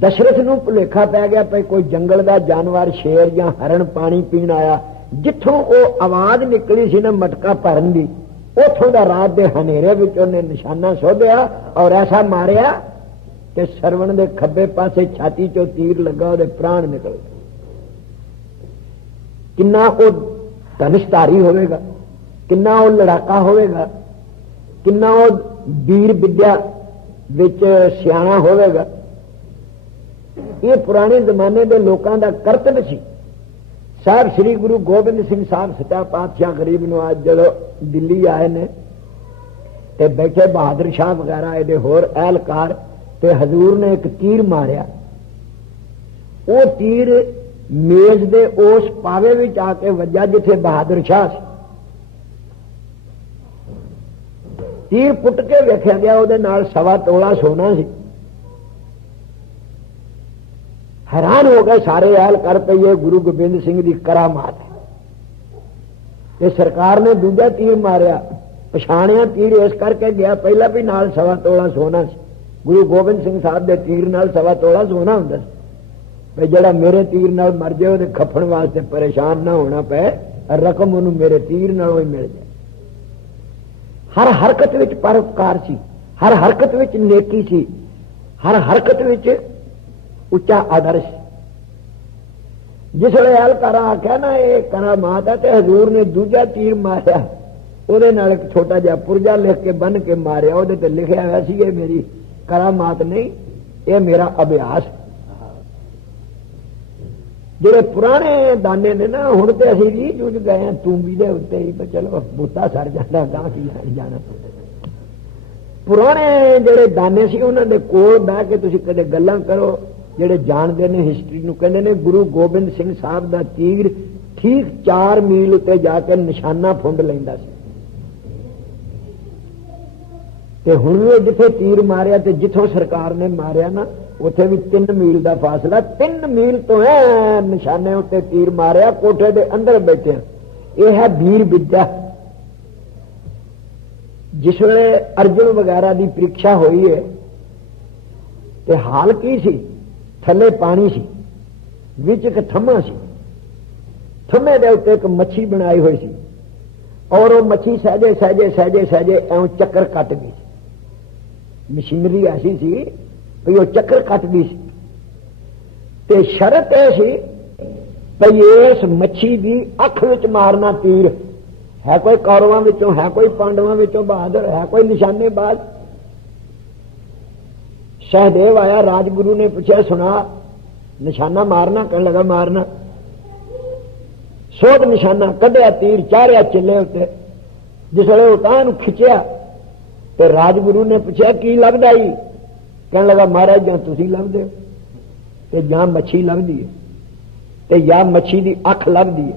दशरथ नूं भुलेखा पै गया भाई कोई जंगल का जानवर शेर या हरण पानी पीण आया। जिथों वो आवाज निकली सी ना मटका भरन दी उथों दा रात के हनेरे विच उहने निशाना सोधिया और ऐसा मारिया कि सरवण दे खब्बे पासे छाती चों तीर लगा उहदे प्राण निकल गए। किन्ना वो धनुषधारी होवेगा किन्ना वो लड़ाका होवेगा किन्ना वो वीर विद्या विच सियाणा होवेगा। ये पुराने जमाने के लोगों का करतब सी। साहब श्री गुरु गोबिंद सिंह साहब सच्चा पातशाह गरीब नु आज जो दिल्ली आए ने ते बैठे बहादुर शाह वगैरह ये होर एहलकार ते हजूर ने एक तीर मारिया। वो तीर मेज दे उस पावे विच आके वजा जिथे बहादुर शाह सी। तीर पुट के वेख्या गया ਉਹਦੇ ਨਾਲ 1.25 ਤੋਲਾ सोना सी। हैरान हो गए सारे एहल कर पे ये गुरु गोबिंद सिंह की करामात है। ये सरकार ने दूजा तीर मारिया, पछाणिया तीर इस करके गया पहला भी नाल 1.25 ਤੋਲਾ सोना सी। गुरु गोबिंद सिंह साहब के तीर नाल 1.25 ਤੋਲਾ सोना हुंदा सी। भाई जड़ा मेरे तीर नाल मर जाए ਉਹਦੇ खफन वास्ते परेशान ना होना पे, रकम ਉਹਨੂੰ मेरे तीर नालों ही मिल जाए। हर हरकत विच परोपकार सी, हर हरकत विच नेकी सी, हर हरकत विच उच्चा आदर्श। जिस वे एहलकारा आख्या ना ये करामात है, तो हजूर ने दूजा तीर मारिया, ਉਹਦੇ ਨਾਲ एक छोटा जिहा पुरजा लिख के बन के मारिया। ਉਹਦੇ ਤੇ लिखिया हुआ सी ये मेरी करामात नहीं, ये मेरा अभ्यास। ਜਿਹੜੇ पुराने दाने ने ना हुण ते असीं भी जुझ गए हैं तूंबी दे उत्ते ही, पर चलो बूटा सड़ जाता गां की लैण जाना। पुराने ਜਿਹੜੇ दाने सी उन्हां दे कोल बह के तुसीं कदे गल्लां करो, ਜਿਹੜੇ ਜਾਣਦੇ ਨੇ ਹਿਸਟਰੀ ਨੂੰ, ਕਹਿੰਦੇ ਨੇ ਗੁਰੂ ਗੋਬਿੰਦ ਸਿੰਘ ਸਾਹਿਬ ਦਾ ਤੀਰ ਠੀਕ 4 ਮੀਲ ਉੱਤੇ ਜਾ ਕੇ ਨਿਸ਼ਾਨਾ ਫੁੰਡ ਲੈਂਦਾ ਸੀ। ਤੇ ਹੁਣ ਵੀ ਜਿੱਥੇ ਤੀਰ ਮਾਰਿਆ ਤੇ ਜਿੱਥੋਂ ਸਰਕਾਰ ਨੇ ਮਾਰਿਆ ਨਾ ਉੱਥੇ ਵੀ 3 ਮੀਲ ਦਾ ਫਾਸਲਾ, 3 ਮੀਲ ਤੋਂ ਹੈ ਨਿਸ਼ਾਨੇ ਉੱਤੇ ਤੀਰ ਮਾਰਿਆ, ਕੋਠੇ ਦੇ ਅੰਦਰ ਬੈਠਿਆ। ਇਹ ਹੈ ਵੀਰ ਵਿਦਿਆ। ਜਿਸ ਵੇਲੇ ਅਰਜੁਨ ਵਗੈਰਾ ਦੀ ਪ੍ਰੀਖਿਆ ਹੋਈ ਹੈ ਤੇ ਹਾਲ ਕੀ ਸੀ, ਥੱਲੇ ਪਾਣੀ ਸੀ, ਵਿੱਚ ਇੱਕ ਥੰਮਾ ਸੀ, ਥੰਮੇ ਦੇ ਉੱਤੇ ਇੱਕ ਮੱਛੀ ਬਣਾਈ ਹੋਈ ਸੀ, ਔਰ ਉਹ ਮੱਛੀ ਸਹਿਜੇ ਸਹਿਜੇ ਸਹਿਜੇ ਸਹਿਜੇ ਐਉਂ ਚੱਕਰ ਕੱਟ ਗਈ। ਮਸ਼ੀਨਰੀ ਐਸੀ ਸੀ ਵੀ ਉਹ ਚੱਕਰ ਕੱਟਦੀ ਸੀ। ਤੇ ਸ਼ਰਤ ਇਹ ਸੀ ਭਈ ਇਸ ਮੱਛੀ ਦੀ ਅੱਖ ਵਿੱਚ ਮਾਰਨਾ ਤੀਰ। ਹੈ ਕੋਈ ਕੌਰਵਾਂ ਵਿੱਚੋਂ, ਹੈ ਕੋਈ ਪਾਂਡਵਾਂ ਵਿੱਚੋਂ ਬਹਾਦਰ, ਹੈ ਕੋਈ ਨਿਸ਼ਾਨੇਬਾਜ਼। सहदेव आया, राजगुरु ने पूछा सुना निशाना मारना, कहने लगा मारना। सोध निशाना कढ़िया, तीर चारिया चिल्ले उत्ते। जिस वे उतां खिंचिया तो राजगुरु ने पूछा की लगदा ही, कहने लगा महाराज जां तुसीं लभदे हो ते जां मच्छी लभदी है, ते या मच्छी की अख लभदी है,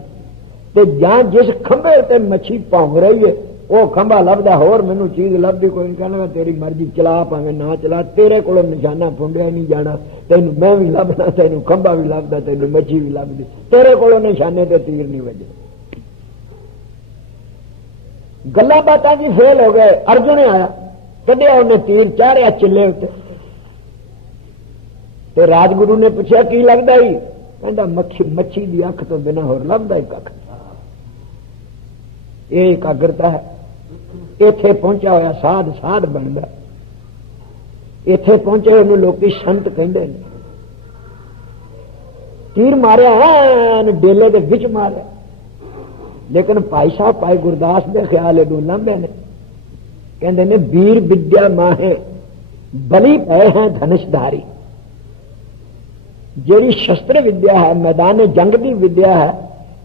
ते जां जिस खंभे उत्ते मच्छी भौंक रही है वो खंभा लभदा, होर मैनू चीज लभदी कोई नहीं। कहना तेरी मर्जी, चला भावें ना चला, तेरे कोलों निशाना फुंडिया नहीं जाना। तैनू मैं भी लभना, तैनू खंभा भी लभदा, तैनू मच्छी भी लभदी, तेरे कोलों निशाने ते तीर नहीं वजे। गल्लां बातां जी फेल हो गए। अर्जुन आया, कढ़िया उन्हें तीर चारिया चिल्ले उत्ते। ते राजगुरु ने पूछा की लगदा ही, कहंदा मच्छी दी अख तो बिना होर लभदा ही कख। ये एकाग्रता है। इत्थे पहुंचा होया साध साध बनदा, इत्थे पहुंचे उन्हें लोग संत कहंदे ने। तीर मारिया है डेले दे विच मारिया, लेकिन भाई साहब भाई गुरदास दे ख्याल एडू लांबे ने, कहंदे ने वीर विद्या माहे बली पए हैं धनुषधारी। जेड़ी शस्त्र विद्या है, मैदान जंग की विद्या है,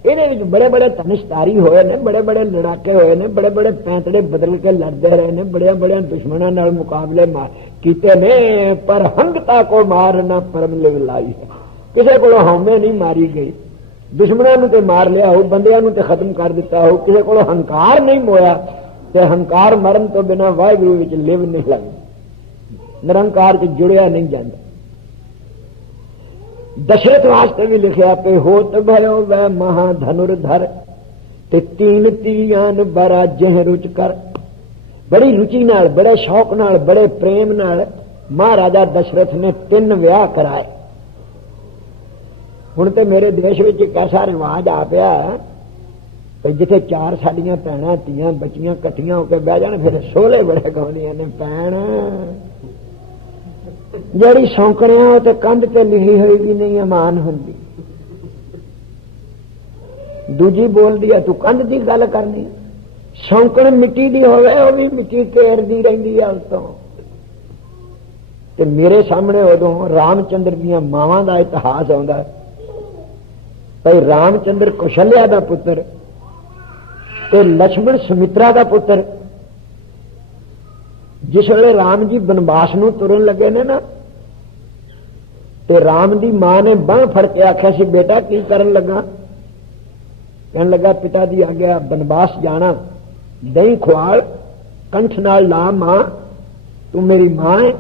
ये बड़े बड़े धनुषधारी होए ने, बड़े बड़े लड़ाके होए ने, बड़े बड़े पैंतड़े बदल के लड़ते रहे ने, बड़े बड़े दुश्मनों नाल मुकाबले कीते ने, पर हंगता को मारना परम लाई है। किसी को हौमे नहीं मारी गई, दुश्मनों ते मार लिया हो, बंदियां ते खत्म कर दिता हो, किसी को हंकार नहीं मोया, ते हंकार मरण तो बिना वाहिगुरू विच लिव नहीं लगदा, निरंकार च जुड़िया नहीं जाता। दशरथ वास्ते भी लिखा पे होत भयो वह महाधनुर्धर, ते 3 तीयान बरा जह रुच कर। बड़ी रुचि नाल, बड़े शौक नाल, बड़े प्रेम नाल महाराजा दशरथ ने 3 विआह कराए। हुण ते मेरे देश में एक ऐसा रिवाज आ पाया जिथे 4 साडियां भैणां धीआं बच्चियां कट्ठियां होकर बह जाण, फिर सोहले बड़े गाउंदियां ने, भैण ਜਿਹੜੀ ਸੌਂਕਣਿਆਂ ਤੇ ਕੰਧ ਤੇ ਲਿਖੀ ਹੋਈ ਵੀ ਨਹੀਂ ਅਮਾਨ ਹੁੰਦੀ, ਦੂਜੀ ਬੋਲਦੀ ਆ ਤੂੰ ਕੰਧ ਦੀ ਗੱਲ ਕਰਨੀ। ਸੌਂਕਣ ਮਿੱਟੀ ਦੀ ਹੋਵੇ ਉਹ ਵੀ ਮਿੱਟੀ ਘੇਰਦੀ ਰਹਿੰਦੀ ਆ ਉਸ ਤੋਂ। ਤੇ ਮੇਰੇ ਸਾਹਮਣੇ ਉਦੋਂ ਰਾਮਚੰਦਰ ਦੀਆਂ ਮਾਵਾਂ ਦਾ ਇਤਿਹਾਸ ਆਉਂਦਾ ਹੈ। ਭਈ ਰਾਮਚੰਦਰ ਕੌਸ਼ਲਿਆ ਦਾ ਪੁੱਤਰ ਤੇ ਲక్ష్మణ ਸੁਮਿਤਰਾ ਦਾ ਪੁੱਤਰ। ਜਿਸ ਵੇਲੇ ਰਾਮ ਜੀ ਬਨਵਾਸ ਨੂੰ ਤੁਰਨ ਲੱਗੇ ਨੇ ਨਾ, ਤੇ ਰਾਮ ਦੀ ਮਾਂ ਨੇ ਬਾਂਹ ਫੜ ਕੇ ਆਖਿਆ ਸੀ, ਬੇਟਾ ਕੀ ਕਰਨ ਲੱਗਾ? ਕਹਿਣ ਲੱਗਾ, ਪਿਤਾ ਦੀ ਆਗਿਆ, ਬਨਵਾਸ ਜਾਣਾ, ਦਹੀਂ ਖਵਾਲ, ਕੰਠ ਨਾਲ ਲਾ ਮਾਂ, ਤੂੰ ਮੇਰੀ ਮਾਂ ਹੈ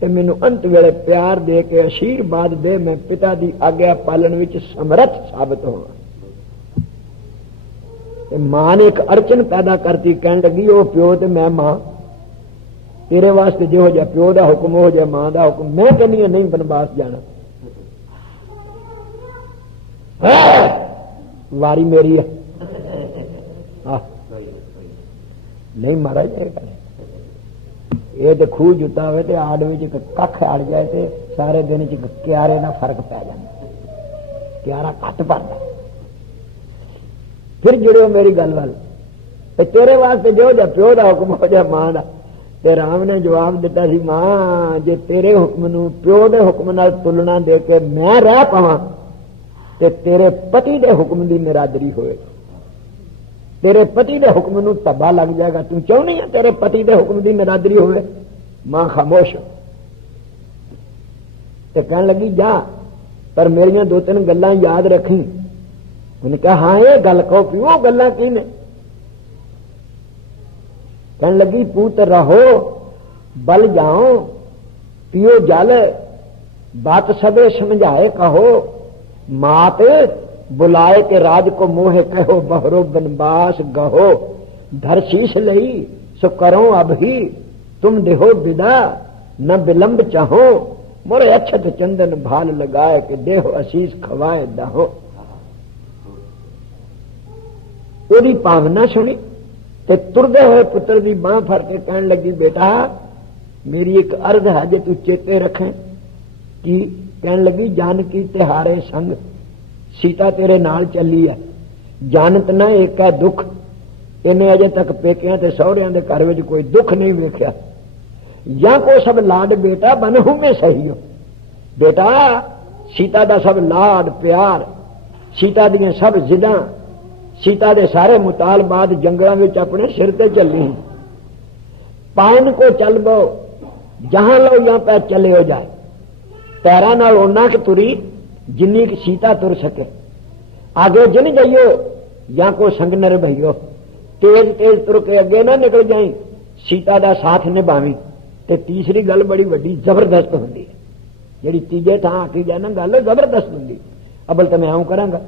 ਤੇ ਮੈਨੂੰ ਅੰਤ ਵੇਲੇ ਪਿਆਰ ਦੇ ਕੇ ਆਸ਼ੀਰਵਾਦ ਦੇ, ਮੈਂ ਪਿਤਾ ਦੀ ਆਗਿਆ ਪਾਲਣ ਵਿੱਚ ਸਮਰੱਥ ਸਾਬਤ ਹੋਵਾਂ। ਤੇ ਮਾਂ ਨੇ ਇੱਕ ਅੜਚਨ ਪੈਦਾ ਕਰਤੀ, ਕਹਿਣ ਲੱਗੀ, ਉਹ ਪਿਓ ਤੇ ਮੈਂ ਮਾਂ, ਤੇਰੇ ਵਾਸਤੇ ਜਿਹੋ ਜਿਹਾ ਪਿਓ ਦਾ ਹੁਕਮ ਹੋ ਜਾਏ ਮਾਂ ਦਾ ਹੁਕਮ। ਮੈਂ ਕਹਿੰਦੀ ਹਾਂ ਨਹੀਂ ਬਨਵਾਸ ਜਾਣਾ, ਵਾਰੀ ਮੇਰੀ ਹੈ। ਨਹੀਂ ਮਹਾਰਾਜ, ਇਹ ਤੇ ਖੂਹ ਜੁੱਤਾ ਹੋਵੇ ਤੇ ਆੜ ਵਿੱਚ ਕੱਖ ਅੜ ਜਾਏ ਤੇ ਸਾਰੇ ਦਿਨ ਚ ਕਿਆਰੇ ਦਾ ਫਰਕ ਪੈ ਜਾਂਦਾ, ਕਿਆਰਾ ਘੱਟ ਪੜਦਾ। ਫਿਰ ਜੁੜਿਓ ਮੇਰੀ ਗੱਲ ਵੱਲ, ਤੇ ਤੇਰੇ ਵਾਸਤੇ ਜਿਹੋ ਜਿਹਾ ਪਿਓ ਦਾ ਹੁਕਮ ਹੋ ਜਾਏ ਮਾਂ ਦਾ। ਤੇ ਰਾਮ ਨੇ ਜਵਾਬ ਦਿੱਤਾ ਸੀ, ਮਾਂ ਜੇ ਤੇਰੇ ਹੁਕਮ ਨੂੰ ਪਿਓ ਦੇ ਹੁਕਮ ਨਾਲ ਤੁਲਨਾ ਦੇ ਕੇ ਮੈਂ ਰਹਿ ਪਾਵਾਂ ਤੇ ਤੇਰੇ ਪਤੀ ਦੇ ਹੁਕਮ ਦੀ ਨਿਰਾਦਰੀ ਹੋਏ, ਤੇਰੇ ਪਤੀ ਦੇ ਹੁਕਮ ਨੂੰ ਧੱਬਾ ਲੱਗ ਜਾਏਗਾ। ਤੂੰ ਚਾਹੁੰਦੀ ਹੈ ਤੇਰੇ ਪਤੀ ਦੇ ਹੁਕਮ ਦੀ ਨਿਰਾਦਰੀ ਹੋਵੇ? ਮਾਂ ਖਾਮੋਸ਼। ਤੇ ਕਹਿਣ ਲੱਗੀ, ਜਾ ਪਰ ਮੇਰੀਆਂ ਦੋ ਤਿੰਨ ਗੱਲਾਂ ਯਾਦ ਰੱਖੀ। ਉਹਨੇ ਕਿਹਾ, ਹਾਂ ਇਹ ਗੱਲ ਕਹੋ, ਪਿਓ ਗੱਲਾਂ ਕੀ ਨੇ? कहने लगी, पूत रहो बल जाओ, पियो जल, बात सबे समझाए कहो, मात बुलाए के राज को मोहे कहो, बहरो बनवास गहो, धर शीश लई सो करो अब ही, तुम देहो विदा न विलंब चाहो, मोरे अक्षत चंदन भाल लगाए के देहो आशीष खवाए दहो। ओदी भावना सुनी ते तुरदे हुए पुत्र की बांह फड़ के कहन लगी, बेटा मेरी एक अर्ज है जे तू चेते रखें। कि कहन लगी, जानकी तिहारे संग सीता तेरे नाल चली है, जानत ना एक है दुख, इन्हें अजे तक पेकियां ते सहुरियां दे घर विच कोई दुख नहीं वेख्या, या को सब लाड बेटा बनहू में सही हो। बेटा सीता दा सब लाड प्यार, सीता दियां सब जिदां, सीता दे सारे मुतालबात जंगलों में अपने सिर ते चली। पान को चल बो जहां लो या पैर चले हो जाए, पैरा नाल ओना कि तुरी जिन्नी की सीता तुर सके, आगे जिन जाइयो या को संग नर भइयो, तेज तेज तुर के अगे ना निकल जाई, सीता दा साथ निभावी। ते तीसरी गल बड़ी वड्डी जबरदस्त होंदी है, जिहड़ी तीजे थां आखी जाए ना गल जबरदस्त होंदी। अबल तो मैं आऊं करांगा,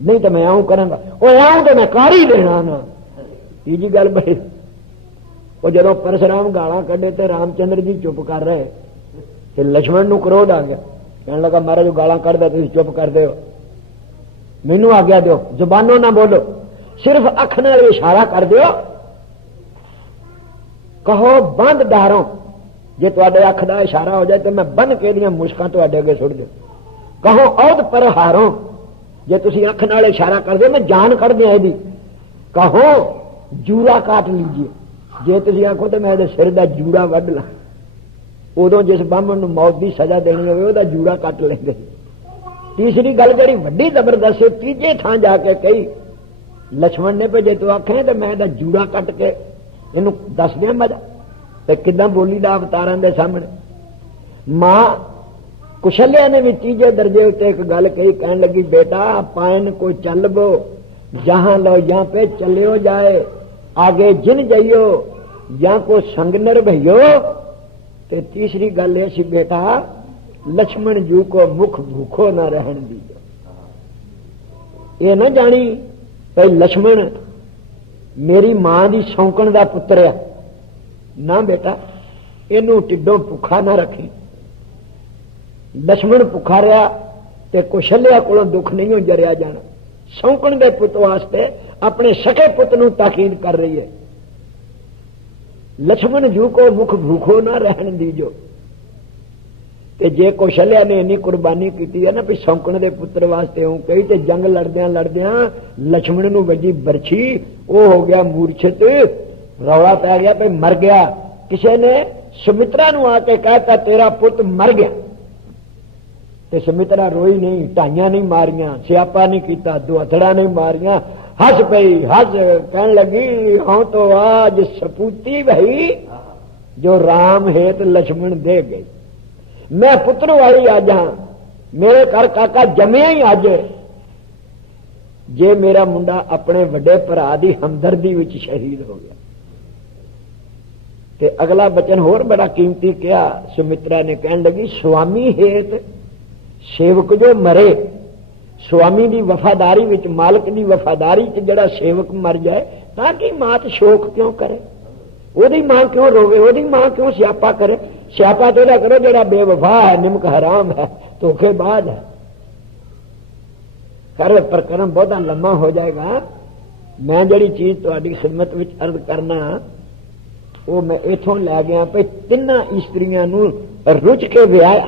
नहीं तो मैं आऊं करांगा, वो आऊं तो मैं कर ही देना ना। तीजी गल बड़ी, वो जदों परशुराम गाला कढ़े ते रामचंद्र जी चुप कर रहे ते लक्ष्मण नूं क्रोध आ गया। कहने लगा, महाराज जो गाला कढ़दा तुसीं चुप कर दे, मैनू आग्या दो, जुबानों ना बोलो, सिर्फ अख नाल इशारा कर दियो, कहो बंद डारो, जे तुहाडे अख दा इशारा हो जाए तो मैं बन के दियां मुश्कां तुहाडे अगे सुट दूं। कहो औद पर हारो, जे तुसीं अख नाल इशारा कर दे मैं जान कढ़ दियां इहदी। कहो जूड़ा काट लीजिए, जे तुसीं आखो तो मैं सिर का जूड़ा वढ़ ला, उदों जिस ब्राह्मण नूं मौत की सजा देनी होवे उहदा जूड़ा कट लेंगे। तीसरी गल बड़ी वड्डी जबरदस्त तीजे थां जाके कही लक्ष्मण ने, पे जे तू आखे तो मैं जूड़ा कट के इहनूं दस दियां मजा, ते किदां बोली दा अवतारां दे सामने। मां कुशल्या ने भी तीजे दर्जे उत्ते एक गल कही, कहन लगी, बेटा पायन को चल बो जहां लो यहाँ पे चले हो जाए, आगे जिन जाइयो या को संगनर भइयो। ते तीसरी गल ये सी, बेटा लक्ष्मण जू को मुख भूखो न रहन दीजो। ये ना जानी भाई लक्ष्मण मेरी मां दी सौंकण दा पुत्र है ना, बेटा इनू टिड्डों भुखा ना रखी। लक्ष्मण भुखा रहा ते कुशल्या कोलों दुख नहीं हो जरिया जाना। सौंकण दे पुत वास्ते अपने सके पुत नूं ताकीद कर रही है, लक्ष्मण जू को मुख भूखो ना रहन दीजो। ते जे कौशल्या ने इन्नी कुर्बानी की है ना भी सौंकण दे पुत्र वास्ते हूं कही, ते जंग लड़दियां लड़दियां लक्ष्मण नूं वजी बरछी, वो हो गया मूर्छित, रौला पै गया, मर गया। किसी ने सुमित्रा नूं आके कहता तेरा पुत मर गया, ते सुमित्रा रोई नहीं, ढाइयां नहीं मारियां, सियापा नहीं किया, दुहथड़ा नहीं मारियां, हस पई, हस कह लगी हाँ तो आज सपूती भई जो राम हेत लक्ष्मण दे गई। मैं पुत्र वाली आज हाँ, मेरे घर काका जमिया ही अज जे मेरा मुंडा अपने वड्डे भरा दी हमदर्दी विच शहीद हो गया। ते अगला बचन होर बड़ा कीमती किया, सुमित्रा ने कहन लगी स्वामी हेत सेवक जो मरे, स्वामी की वफादारी विच, मालिक की वफादारी च जड़ा सेवक मर जाए ताकि मात शोक क्यों करे, ओदी मां क्यों रोवे, ओदी मां क्यों स्यापा करे। स्यापा तो करो जड़ा बेवफा है, निमक हराम है, धोखेबाज है। कर प्रकरण बहुत लम्मा हो जाएगा। मैं जड़ी चीज तुहाडी खिदमत विच अर्ज करना वो मैं इथों लै गया भाई तिन्ना इस्त्रियां नूं रुच के विआया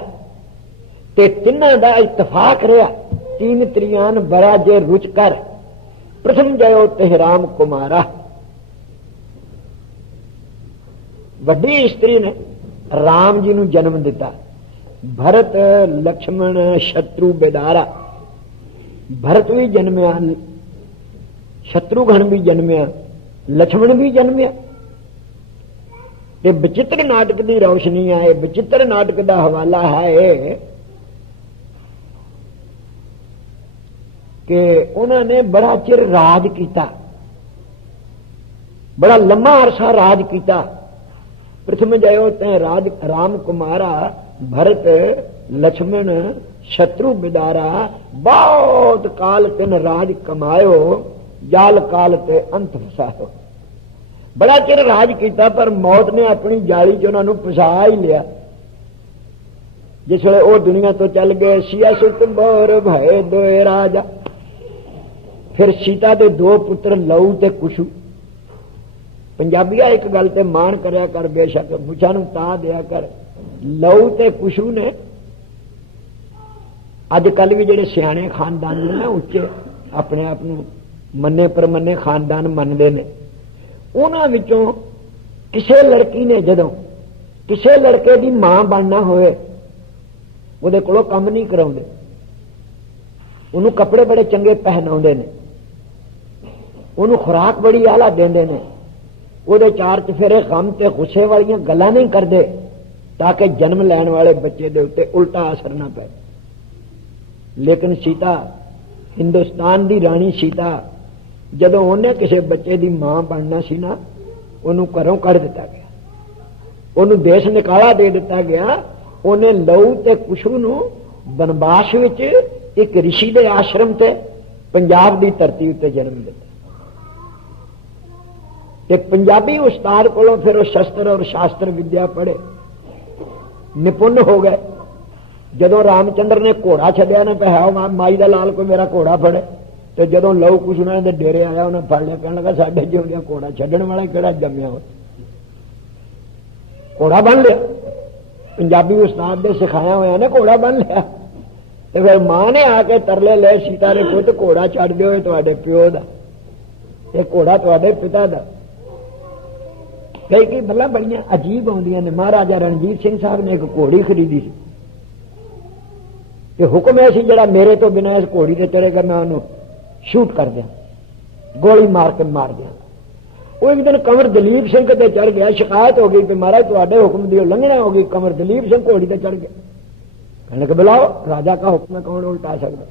ते तिन्ना दा इतफाक रहा तीन त्रियान बड़ा जे रुच कर। प्रथम जयो तेहराम कुमारा, वड्डी स्त्री ने राम जी नूं जन्म दिता। भरत लक्ष्मण शत्रु बेदारा, भरत भी जन्मिया, शत्रुघ्न भी जन्मिया, लक्ष्मण भी जन्मिया। ते विचित्र नाटक की रोशनी आए, विचित्र नाटक का हवाला है कि उन्होंने बड़ा चिर राज किया, बड़ा लंबा अरसा राज किया। प्रथम जयो ते राज राम कुमारा, भरत लक्ष्मण शत्रु बिदारा, बहुत काल तिन राज कमायो, जाल काल ते अंत फसायो। बड़ा चिर राज किया पर मौत ने अपनी जाली च उन्होंने फसा ही लिया। जिस वे वो दुनिया तो चल गए, सिया सुत बोर भय दोए राजा। फिर सीता के दो पुत्र लऊ ते कुशु। पंजाबिया एक गल ते मान करया कर, बेशक मुछा नूं ता दिया कर। लऊ ते कुशु ने अजकल भी जेडे सियाणे खानदान ने ना उच्चे अपने आप नूं मन्ने परमन्ने खानदान मनते हैं, उन्हां विचों किसी लड़की ने जदों किसी लड़के की मां बनना होए उहदे कोलों काम नहीं कराउंदे, उन्होंने कपड़े बड़े चंगे पहनाउंदे ने, उन्होंने खुराक बड़ी आला देंदे ने, उहदे चार चफेरे गम ते गुस्से वाली गल्लां नहीं करते ताकि जन्म लैण वाले बच्चे दे उत्ते उल्टा असर ना पए। लेकिन सीता, हिंदुस्तान की राणी सीता, जदों उन्हें किसी बच्चे की मां बनना सी ना, उन्होंने घरों कढ़ दिता गया, उन्होंने देश निकाला दे दिता गया। उन्हें लऊ ते कुशु नूं बनवास विच एक ऋषि के आश्रम ते पंजाब की धरती उत्ते जन्म दिता। एक पंजाबी उस्ताद कोलों फिर वो शस्त्र और शास्त्र विद्या पढ़े, निपुण हो गए। जदों रामचंद्र ने घोड़ा छड्या ना पै माई का लाल कोई मेरा घोड़ा फड़े, तो जदों लऊ कुछ उन्होंने डेरे आया उन्हें फड़ लिया, कहने लगा साढ़े जिउंदियां घोड़ा छड्डण वाला किहड़ा जम्मिया हो, घोड़ा बन लिया। पंजाबी उस्ताद ने सिखाया हुआ ने घोड़ा बन लिया। तो फिर मां ने आके तरले ले, सीता ने पुत घोड़ा छड्ड दिओ, तुहाडे प्यो दा, ये घोड़ा तुहाडे पिता दा। कई कई गल्लां बड़ियां अजीब आउंदियां ने। महाराजा रणजीत सिंह साहब ने एक घोड़ी खरीदी सी, कि हुक्म है सी जड़ा मेरे तो बिना इस घोड़ी से चढ़ेगा मैं उन्होंने शूट कर दिया, गोली मार के मार दिया। वो एक दिन कंवर दलीप सिंह ते चढ़ गया, शिकायत हो गई कि महाराज तुहाडे हुक्म दी उल्लंघना हो गई, कंवर दलीप सिंह घोड़ी ते चढ़ गया। कहने के बुलाओ, राजा का हुक्म कौन उल्टा सकता।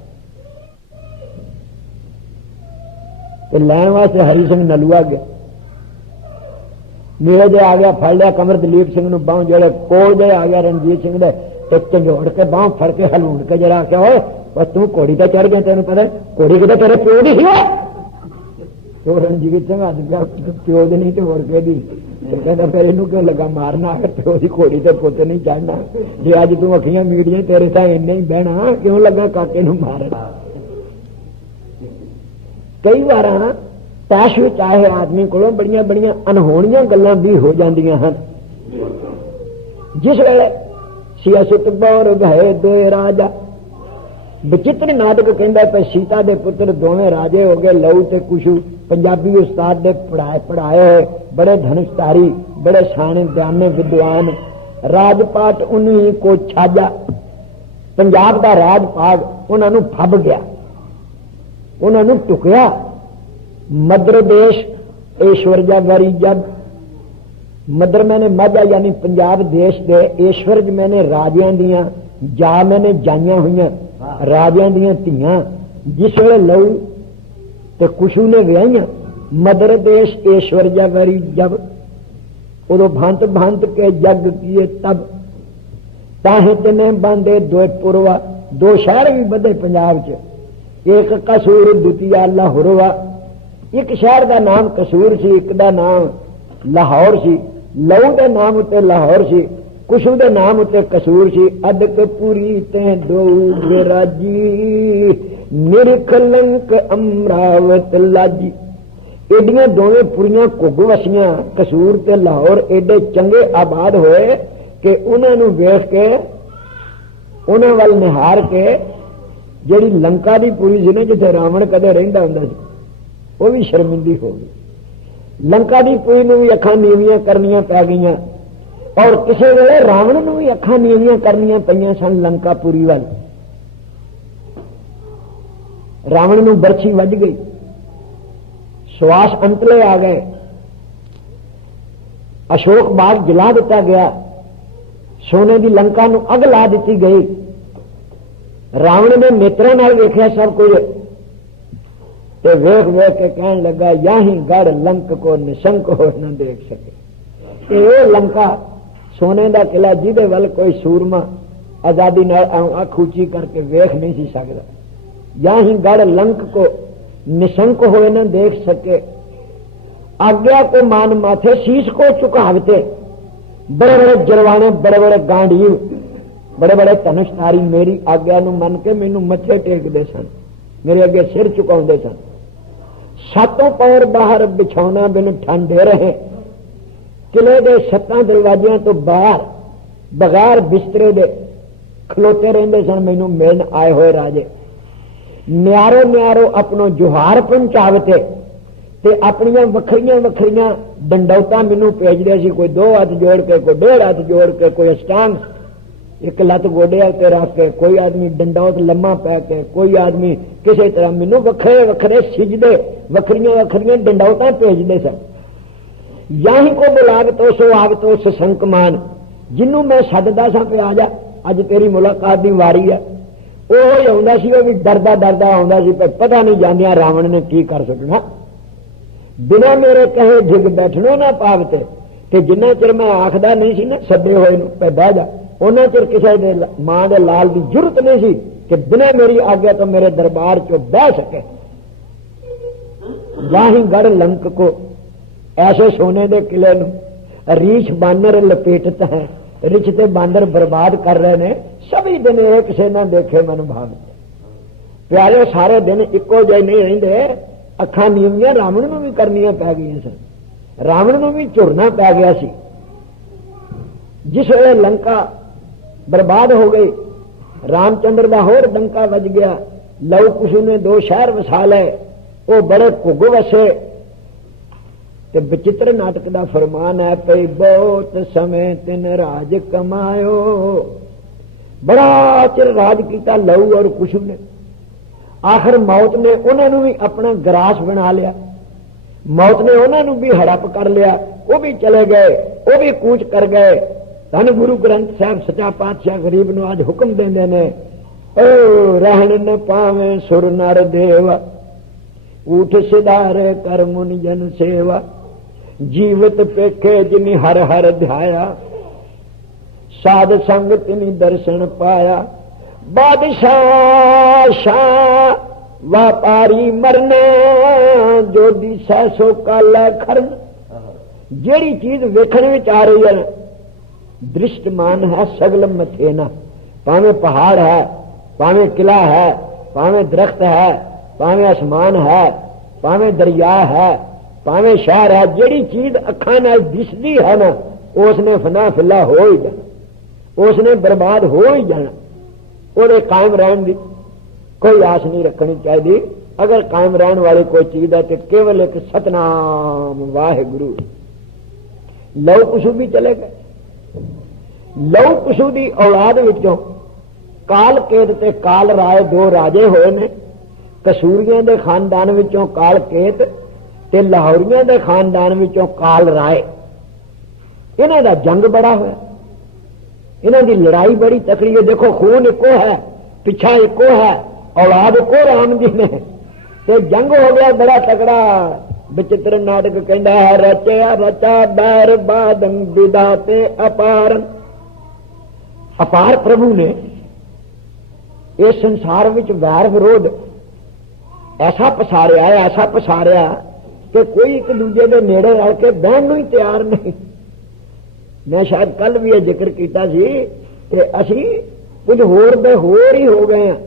तो लैन वास्ते हरि सिंह नलुआ गया, मेरे जे आ गया, फड़ लिया कंवर दलीप सिंह नूं बांह, जेड़े कोल जे आ गया रणजीत सिंह दे, तो झंझोड़ के बांह फड़ के हलूड़ के जरा आख्या ओए तू घोड़ी ते चढ़ गया, तेन पता घोड़ी किते तेरे प्यो दी ही है। तो रणजीत सिंह हद गया, प्यो दी नहीं तो होर केदी। तो कहता फिर इनू क्यों लगा मारना, अगर प्यो की घोड़ी ते पुत नहीं चढ़ना, जे अज तू अखियां मीडिया तेरे तां इन्ने ही बहना, क्यों लगा काके नूं मारना। कई बार पैश विच आए आदमी को बड़ियां बड़ियां अनहोणियां गल्लां भी हो जांदियां हन। जिस वेले सिया सुत बौर भय दोए राजा, विचित्र नाटक कहता पे सीता दे पुत्र दोवें राजे हो गए, लहू ते कुशु पंजाबी उस्ताद दे पढ़ाए हुए बड़े धनुषधारी, बड़े सियाणे दयाने विद्वान। राजपाट उन्हीं को छाजा, पंजाब का राजपाट उन्होंने फब गया, उन्होंने टुकया। मद्र देश ऐश्वर्या वरी जब, मद्र मैंने माझा यानी पंजाब देश दे, ऐश्वर्य मैंने राजियां दियां, जा मैंने जाइया हुई राजियां दियां धियां। जिस वे लहू ते कुशु ने व्याहियां, मद्र देश ऐश्वर्या वरी जब, उदो भांत भांत के जग किए तब। ताहे तिने बांधे दो पुरवा, दो शहर भी बधे पंजाब च, एक कसूर द्वितीया लाहौरवा। एक शहर का नाम कसूर सी, एक का नाम लाहौर सी। लहू के नाम उत्ते लाहौर सी, कुशु के नाम उत्ते कसूर सी। अदक पूरी ते दो विराजी, निरखलंक अमरावत लाजी। एडियां दोवें पुरियां घुग वसियां कसूर ते लाहौर एडे चंगे आबाद होए कि उन्होंने वेख के, उन्होंने वाल निहार के, जिहड़ी लंका की पुरी सी ना जिथे रावण कदे रहिंदा हुंदा सी, वो भी शर्मिंदी हो गई। लंका की पुरी नूं भी अखां नीवियां करनियां पै गईयां, और किसी वेले रावण नूं भी अखां नीवियां करनियां पईयां सन लंकापुरी वाल। रावण नूं बरछी वज गई, श्वास अंतले आ गए, अशोक बाग जला दिता गया, सोने की लंका नूं अग ला दी गई। रावण ने नेत्रों नाल वेख्या सब कुछ, ते वेख वेख के कहन लगा, याही गढ़ लंक को निशंक हो न देख सके। ये लंका सोने का किला जिदे वल कोई सूरमा आजादी अख ऊंची करके वेख नहीं सी सकता। याही गढ़ लंक को निशंक हो न देख सके। आज्ञा को मान माथे शीश को चुकावते, बड़े बड़े जरवाने, बड़े बड़े गांडीव, बड़े बड़े धनुषधारी मेरी आज्ञा नूं मन के मैनू मथे टेकदे सन, मेरे अगे सिर चुकाउंदे सन। सातों पौर बाहर बिछौना बिन ठंडे रहे, किले दे सत्तां दरवाजियां तो बाहर बगैर बिस्तरे दे खलोते रहिंदे सन मैनू मिलन आए हुए राजे। न्यारो न्यारो अपनो जुहार पहुंचावते ते अपनियां वखरियां वखरियां दंडौतां मैनू भेजदे सी, कोई दो हाथ जोड़ के, कोई डेढ़ हाथ जोड़ के, कोई अष्टांग एक लत गोडे ते रख के, कोई आदमी डंडौत लम्मा पै के, कोई आदमी किसी तरह मैनू वखरे वखरे सिजदे वखरियां वखरियां डंडौतां भेजदे सन। याही को बुलावतो सो आवतो ससंकमान, जिन्नू मैं सददा सा पे आ जा, अज तेरी मुलाकात की वारी है। वो आउंदा सी, वो भी डरदा डरदा आउंदा सी, पर पता नहीं जांदिया रावण ने की कर सकना। बिना मेरे कहे डिग बैठनो ना पावते, ते जिन्ना चिर मैं आखदा नहीं सी ना सदे होए नूं पे बह जा, उन्ना चिर किसी दे मां दे लाल की जरूरत नहीं सी कि बिना मेरी आज्ञा तो मेरे दरबार चो बह सके। याही गढ़ लंक को ऐसे सोने दे किले नूं रीछ बानर लपेटत है, रिछते बांदर बर्बाद कर रहे ने। सभी दिन एक से ना देखे मन भावते, प्यारे सारे दिन इको जे नहीं रहिंदे। अखां नीवियां रावण नूं भी करनियां पै गईयां सन, रावण नूं भी झुरना पै गया सी। जिस वे लंका बर्बाद हो गई, रामचंद्र का होर डंका वज गया। लहू कुशु ने दो शहर वसा लए, वो बड़े घुग वसे। ते विचित्र नाटक का फरमान है, पई बहुत समय तिन राज कमायो। बड़ा चिर राज किया लहू और कुशु ने, आखिर मौत ने उन्होंने भी अपना ग्रास बना लिया। मौत ने उन्होंने भी हड़प कर लिया, वो भी चले गए, वो भी कूच कर गए। धन गुरु ग्रंथ साहब सच्चा पातशाह गरीब नूं आज हुक्म देंदे ने, ओ रहन न पावे सुर नर देवा, ऊठ सिधारे कर मुनि जन सेवा। जीवत पेखे जिनि हर हर ध्याया, साध संग तिनि दर्शन पाया। बादशाह शाह व्यापारी मरना, जो दिशा सो काला खरन। जेड़ी चीज वेखण विच आ रही है, दृष्टमान है सगल मथेना। पावे पहाड़ है, पावे किला है, पावे दरख्त है, पावे आसमान है, पावे दरिया है, पावे शहर है। जेड़ी चीज अखां नाल दिसदी है ना, उसने फना फिला हो ही जाना, उसने बर्बाद हो ही जाना। ओदे कायम रहन दी कोई आस नहीं रखनी चाहिए। अगर कायम रहने वाली कोई चीज है तो केवल एक सतनाम वाहिगुरु। लहू कुशु भी चले गए। लहू कुशु की औलाद विचों काल केत ते काल राय दो राजे होए ने। कसूरियां दे खानदान विचों काल केत ते लाहौरियां दे खानदान विचों काल राय। इन्हां दा जंग बड़ा होया, इन्हां दी लड़ाई बड़ी तकड़ी है। देखो खून इको है, पिछा इको है, औलाद को राम जी ने, ते जंग हो गया बड़ा तगड़ा। विचित्र नाटक कहता है रचया रचा बैर बादं विदाते अपार। अपार प्रभु ने इस संसार विच वैर विरोध ऐसा पसारिया, ऐसा पसारिया कि कोई एक दूजे के नेड़े रल के बहन नूं ही तैयार नहीं। मैं शायद कल भी यह जिक्र किया कि असी कुछ होर दे होर ही हो गए हैं।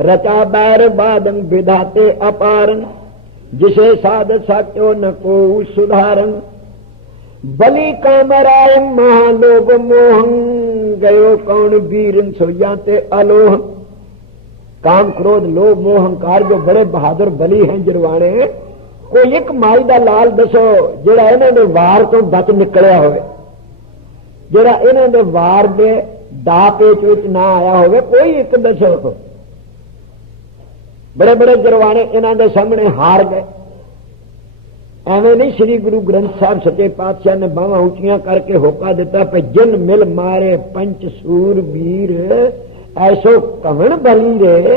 रचा बैर बादन विधाते अपारन, जिसे साध साक्यो न को सुधारन। बलि कामराय महालोभ मोहं, गयो कौन वीरन सो जाते अलोह। काम क्रोध लोभ मोह अहंकार जो बड़े बहादुर बली हैं जिरवाने, कोई एक माई दा लाल दसो जिहड़ा इन्हां दे वार तो बच निकलिया होवे, जिहड़ा इन्हां दे वार दे दा पेच विच ना आया होवे, कोई एक दसो। बड़े बड़े जिरवाने इन्हां दे सामने हार गए। एवं नहीं श्री गुरु ग्रंथ साहब सच्चे पातशाह ने बावां ऊंचियां करके होका दिता पे जिन मिल मारे पंच सूर वीर, ऐसो कवण बली रे।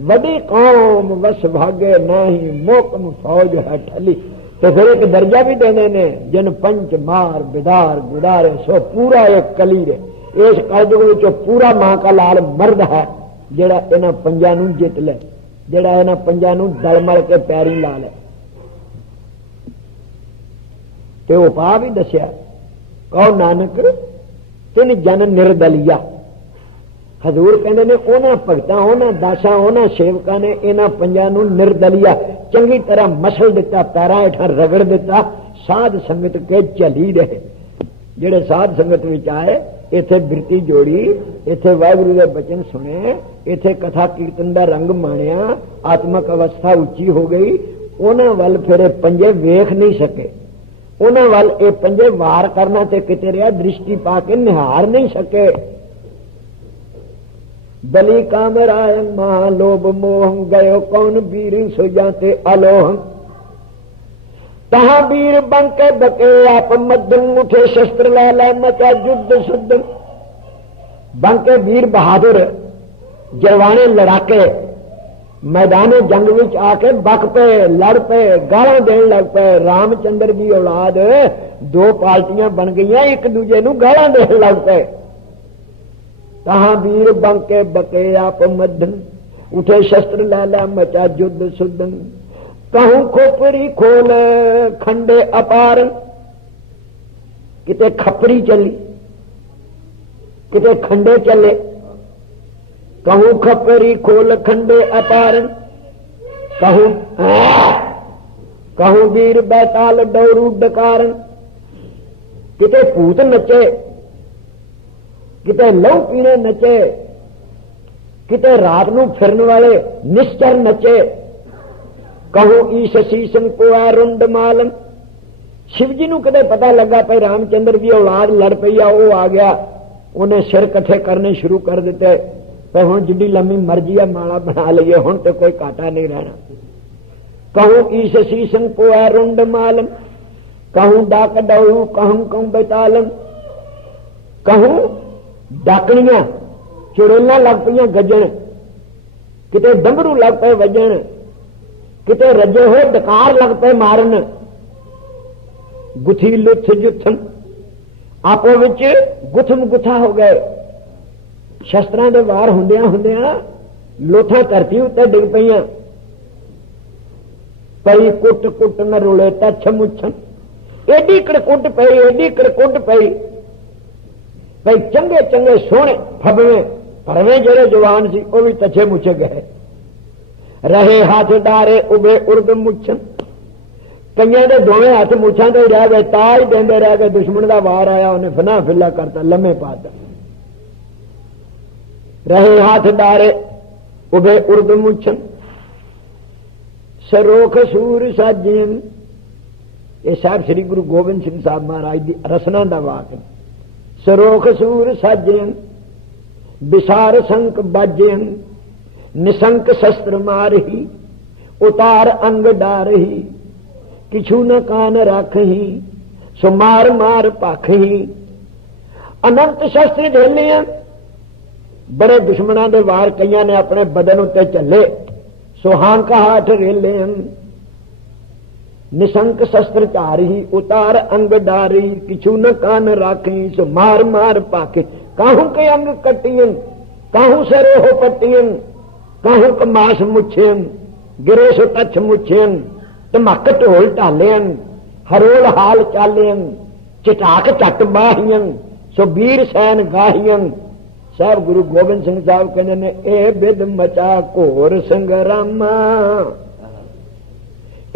वडी कौम वस भागे नाही, मोकम फौज है ठली। तो फिर एक दर्जा भी देने ने, जिन पंच मार बिदार गुदारे सो पूरा एक कली रे। इस कलयुग विच पूरा मां का लाल मर्द है जिहड़ा इन्हां पंजां नूं जित ले, जिहड़ा इन्हां पंजां नूं दल मल के पैरी ला ले। ते उपा भी दसिया, कहो नानक तिन जन निर्दलिया। हजूर कहते ने उन्हां भगतां, उन्हां दासां, उन्हां सेवकां ने इन्हां पंजां नूं निर्दलिया चंगी तरह मसल दिता, पैरां हेठां रगड़ दिता, साध संगत के झली रहे। जिहड़े साध संगत विच आए, इत्थे बिरती जोड़ी, इत्थे वाहिगुरू दे बचन सुने, इत्थे कथा कीर्तन दा रंग माणिया, आत्मक अवस्था उच्ची हो गई। उन्हां वल फिर पंजे वेख नहीं सके, उन्हां वल ये पंजे वार करना ते किते रहा, दृष्टि पा के निहार नहीं सके। बलि कामराय महालोभ मोह, गयो कौन वीर सो जाते अलोह। तहां वीर बंके बके आप मध्यम, उठे शस्त्र ला ला मचा युद्ध शुद्ध। बंके वीर बहादुर जरवाने लड़ाके मैदान जंग विच आके बक पे, लड़ पे, गालां देन लग पे। रामचंद्र की औलाद दो पार्टियां बन गई, एक दूजे नूं गालां देन लग पे। तहां वीर बंके बके आप मध्यम, उठे शस्त्र ला ला मचा युद्ध शुद्ध। कहूं खोपरी खोल खंडे अपार, किते खपरी चली, किते खंडे चले। कहूं खपरी खोल खंडे अपार, कहूं वीर बैताल डोरू डकारन। किते भूत नचे, किते लहू पीने नचे, किते रात नूं फिरन वाले निश्चर नचे। कहूं ईश शीसन को है रुंड मालन। शिव जी नूं कदे पता लगा भाई रामचंद्र की औलाद लड़ पई आ, वो आ गया, उन्हें सिर कट्ठे करने शुरू कर दिते। पर हुण जिड्डी लम्मी मर्जी है माला बना लईए, हुण तो कोई घाटा नहीं रहना। कहूं ईश शीसन को है रुंड मालन, कहूं डाक डऊ, कहूं कहूं बेतालन। कहूं डाकणियां चुड़ेलां लग पईयां गजण, किते डंबरू लग पे वजन, किते रजे हुए डकार लग पे मारन। गुथी लुथ जुथन, आपो विच गुथम गुथा हो गए। शस्त्रां दे वार हुंदियां हुंदियां लोथां धरती उत्ते डिग पईयां। पई कुट कुट न रुले तछ मुछन, एडी कड़कुट पई, एडी कड़कुट पई। भाई चंगे चंगे सोहने फबवे भरवे जेड़े जवान सी वो भी तछे मुछे गए। रहे हाथ डारे उबे उर्द मुछन, कईयां दे दोवें हाथ मुछां ते रह गए, ताज देंदे रह गए। दुश्मन दा वार आया, उन्हें फना फिला करता, लम्हे पाता। रहे हाथ डारे उभे उर्द मुछन सरोख सूर साजन। ये साहब श्री गुरु गोबिंद सिंह साहब महाराज की रसना का वाक है। सरोख सूर साजन विसार संक बाजन निसंक शस्त्र मारही उतार अंग डारही किछु न कान राखही सो मार मार पाखही। अनंत शस्त्र ढेले बड़े दुश्मनों के वार कईयां ने अपने बदन उत्ते चले सो हांका हाथ रेले। निसंक शस्त्र चारही उतार अंग डारी किछु न कान राखी सो मार मार पाके। काहू के अंग कटियन काहू सरे हो पटियन काहू कमास मुछियन गिरे सो तछ मुछियन धमक ढोल टालियन हरोल हाल चालियन चिटाक चट बाहियन सो वीर सैन गाहियन। साहब गुरु गोबिंद सिंह साहब कहते ने ए बिद मचा घोर संग्रामा।